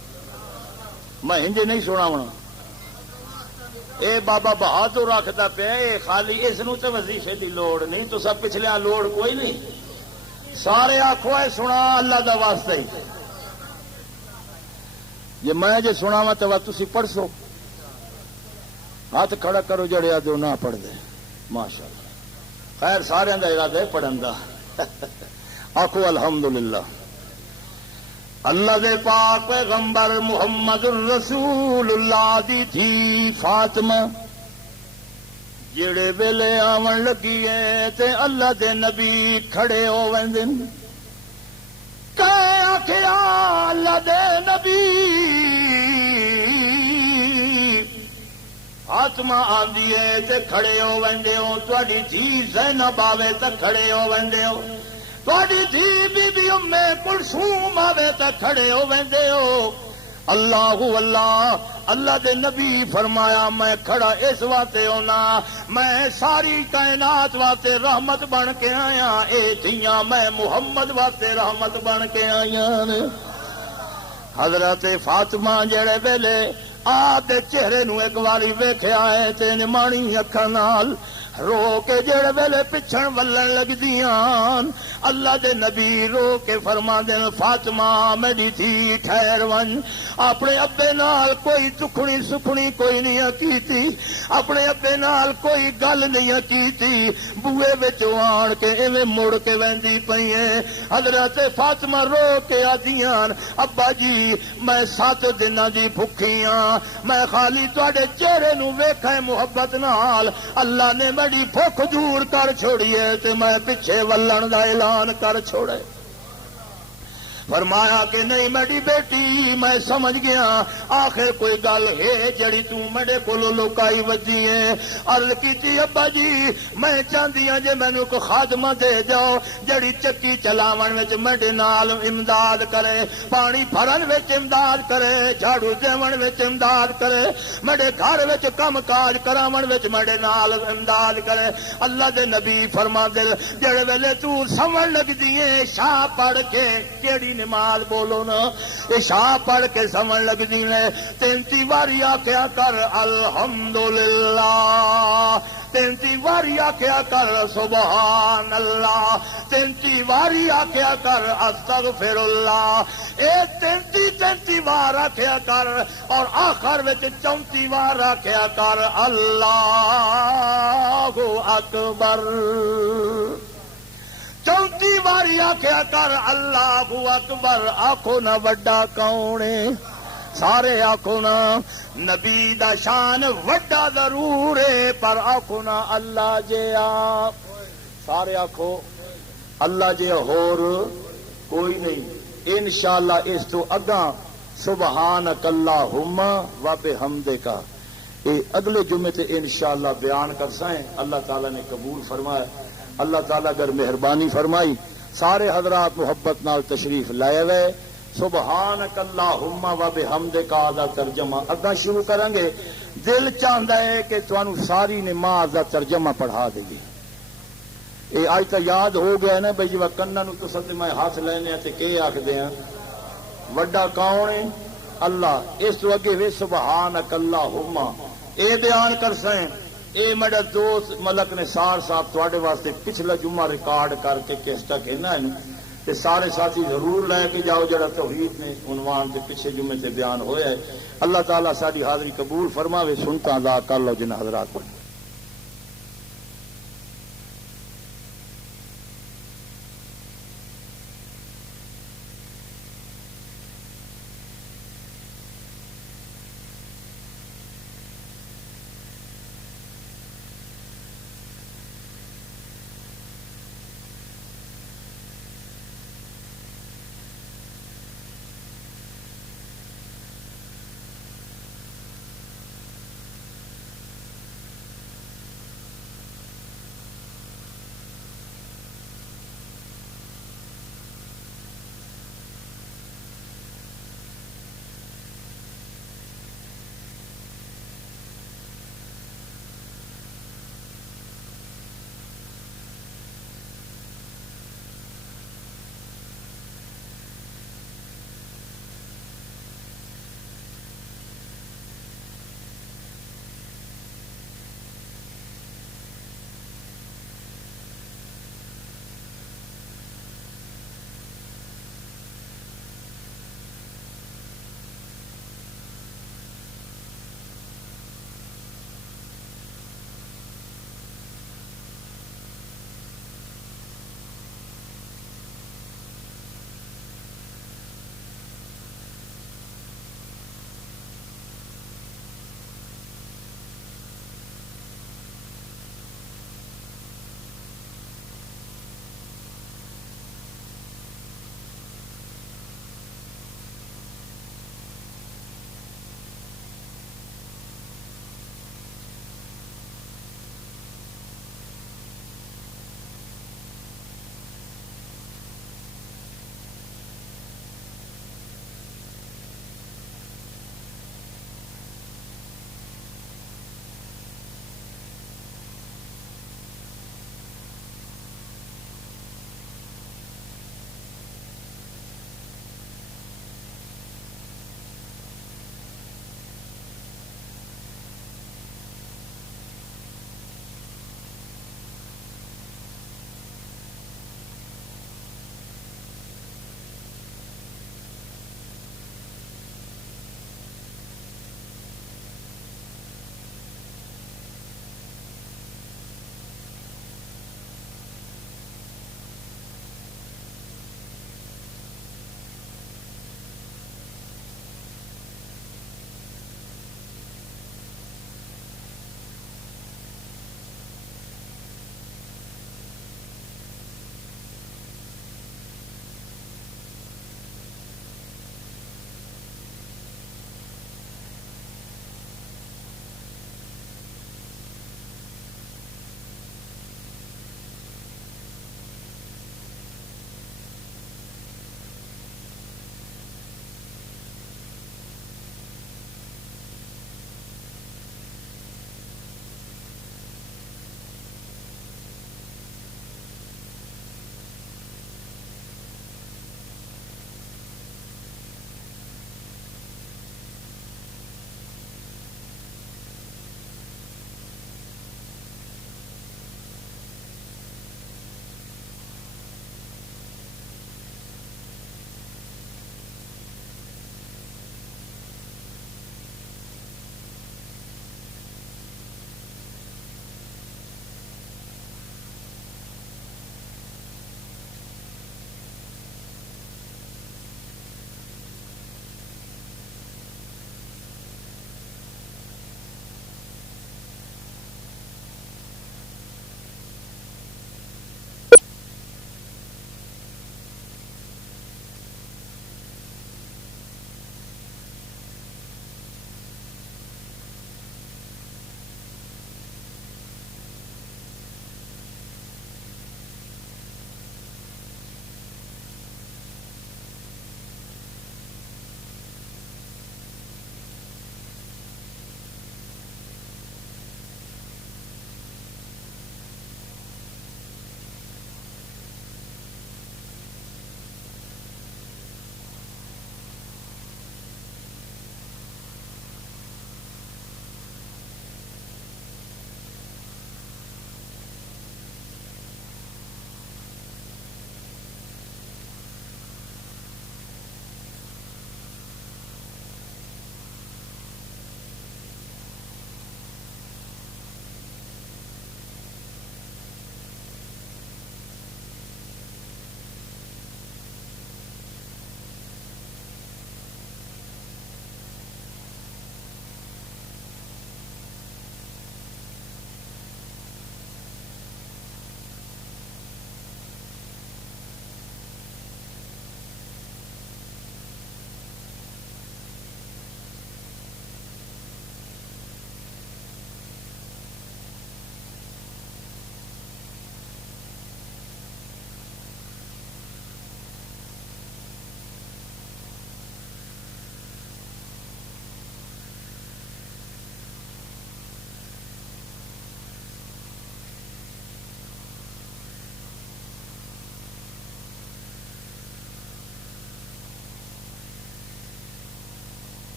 میں ہنجے نہیں سناواں اے بابا بہادر رکھتا پیا اے خالی اس نو تے وظیفے دی لوڑ نہیں تو سب پچھلے لوڑ کوئی نہیں سارے آنکھو اے سنا اللہ دا واسطہ ہی یہ میں جے سناواں تو تسی پڑھ سو ہاتھ کھڑا کرو جڑے آدھو نہ پڑھ دے ماشاء اللہ خیر سارے دا ارادہ ہے پڑھن دا آخو الحمدللہ اللہ دے پاک پیغمبر محمد الرسول اللہ دی تھی فاطمہ جڑے ویلے آون لگی ہے تے اللہ دے نبی کھڑے ہو ویندن کہ آکھیا اللہ دے نبی فاطمہ آندی ہے تے کھڑے ہو ویندے ہو تواڈی دھی زینب آوے تے کھڑے ہو ویندے ہو تواڈی دھی بی بی ام کلثوم آوے تے کھڑے ہو ویندے ہو اللہ اللہ اللہ دے نبی فرمایا میں کھڑا اس واسطے ہونا میں ساری کائنات واسطے رحمت بن کے آیا اے دھیاں میں محمد واسطے رحمت بن کے آیا حضرت فاطمہ جڑے ویلے آدھے چہرے نو ایک واری ویکھیا ہے تے نمانی اکھاں نال رو کے جڑے ویلے پچھن ولن لگ دیاں اللہ دے نبی رو کے فرما دے فاطمہ میری تھی ٹھہر ون اپنے ابے نال کوئی دکھنی سکھنی کوئی نہیں کیتی اپنے ابے نال کوئی گل نہیں کیتی بوئے وچ آن کے ایویں مڑ کے ویندی پئی ہے حضرت فاطمہ رو کے آدیاں ابا جی میں 7 دناں دی بھکھی ہاں میں خالی تواڈے چہرے نو ویکھے محبت نال اللہ نے بڑی بھوک دور کر چھوڑیے تے میں پیچھے ولن دا اعلان کر چھوڑے فرمایا کہ نہیں میری بیٹی میں سمجھ گیا آخر کوئی گل ہے جڑی تو میرے کولو لکائی وجی ہے عرض کیتی ابا جی میں چاہتی ہوں جے مینوں کو خادمہ دے جاؤ جڑی چکی چلاون وچ میرے نال امداد کرے پانی بھرن وچ امداد کرے جھاڑو دیون وچ امداد کرے میرے گھر وچ کم کاج کراون وچ میرے نال امداد کرے اللہ دے نبی فرما دے جڑے ویلے تو سمجھ لگدی ہے شاہ پڑھ کے کیڑی نماز بولو نا عشاء پڑھ کے سمجھ لگ دی نے 33 واری آکھیا کر الحمدللہ 33 واری آکھیا کر سبحان اللہ 33 واری آکھیا کر استغفر اللہ اے 33 وار آکھیا کر اور آخر وچ 34 وار آکھیا کر اللہ اکبر 34 واری آکھیا کر اللہ اکبر آکھو نا وڈا کون ہے سارے آکھو نا نبی دا شان وڈا ضرور ہے پر آکھو نا اللہ جے آپ سارے آکھو اللہ جے ہور کوئی نہیں انشاءاللہ اس تو اگاں سبحانک اللہم و بحمدک اے اگلے جمعے تے انشاءاللہ بیان کر سائیں اللہ تعالیٰ نے قبول فرمایا اللہ تعالیٰ اگر مہربانی فرمائی سارے حضرات محبت نال تشریف لائے ہوئے سبحانک اللہم و بحمدک دا ترجمہ اگاں شروع کریں گے دل چاہتا ہے کہ تانوں ساری نماز دا ترجمہ پڑھا دے گی یہ اج تو یاد ہو گیا نا بھائی جی کناں نوں تساں تے میں ہاتھ لینے تے کہ آکھدے ہیں وڈا کون ہے اللہ اس تو اگے وے سبحانک اللہم اے بیان کر سیں اے میرا دوست ملک نے سار صاحب تواڈے واسطے پچھلا جمعہ ریکارڈ کر کے کیسٹا کہنا ہے تے سارے ساتھی ضرور لے کے جاؤ جڑا توحید میں عنوان تے پچھے جمعے تے بیان ہویا ہے اللہ تعالیٰ ساری حاضری قبول فرماوے سنتا ادا کر لو جن حضرات کو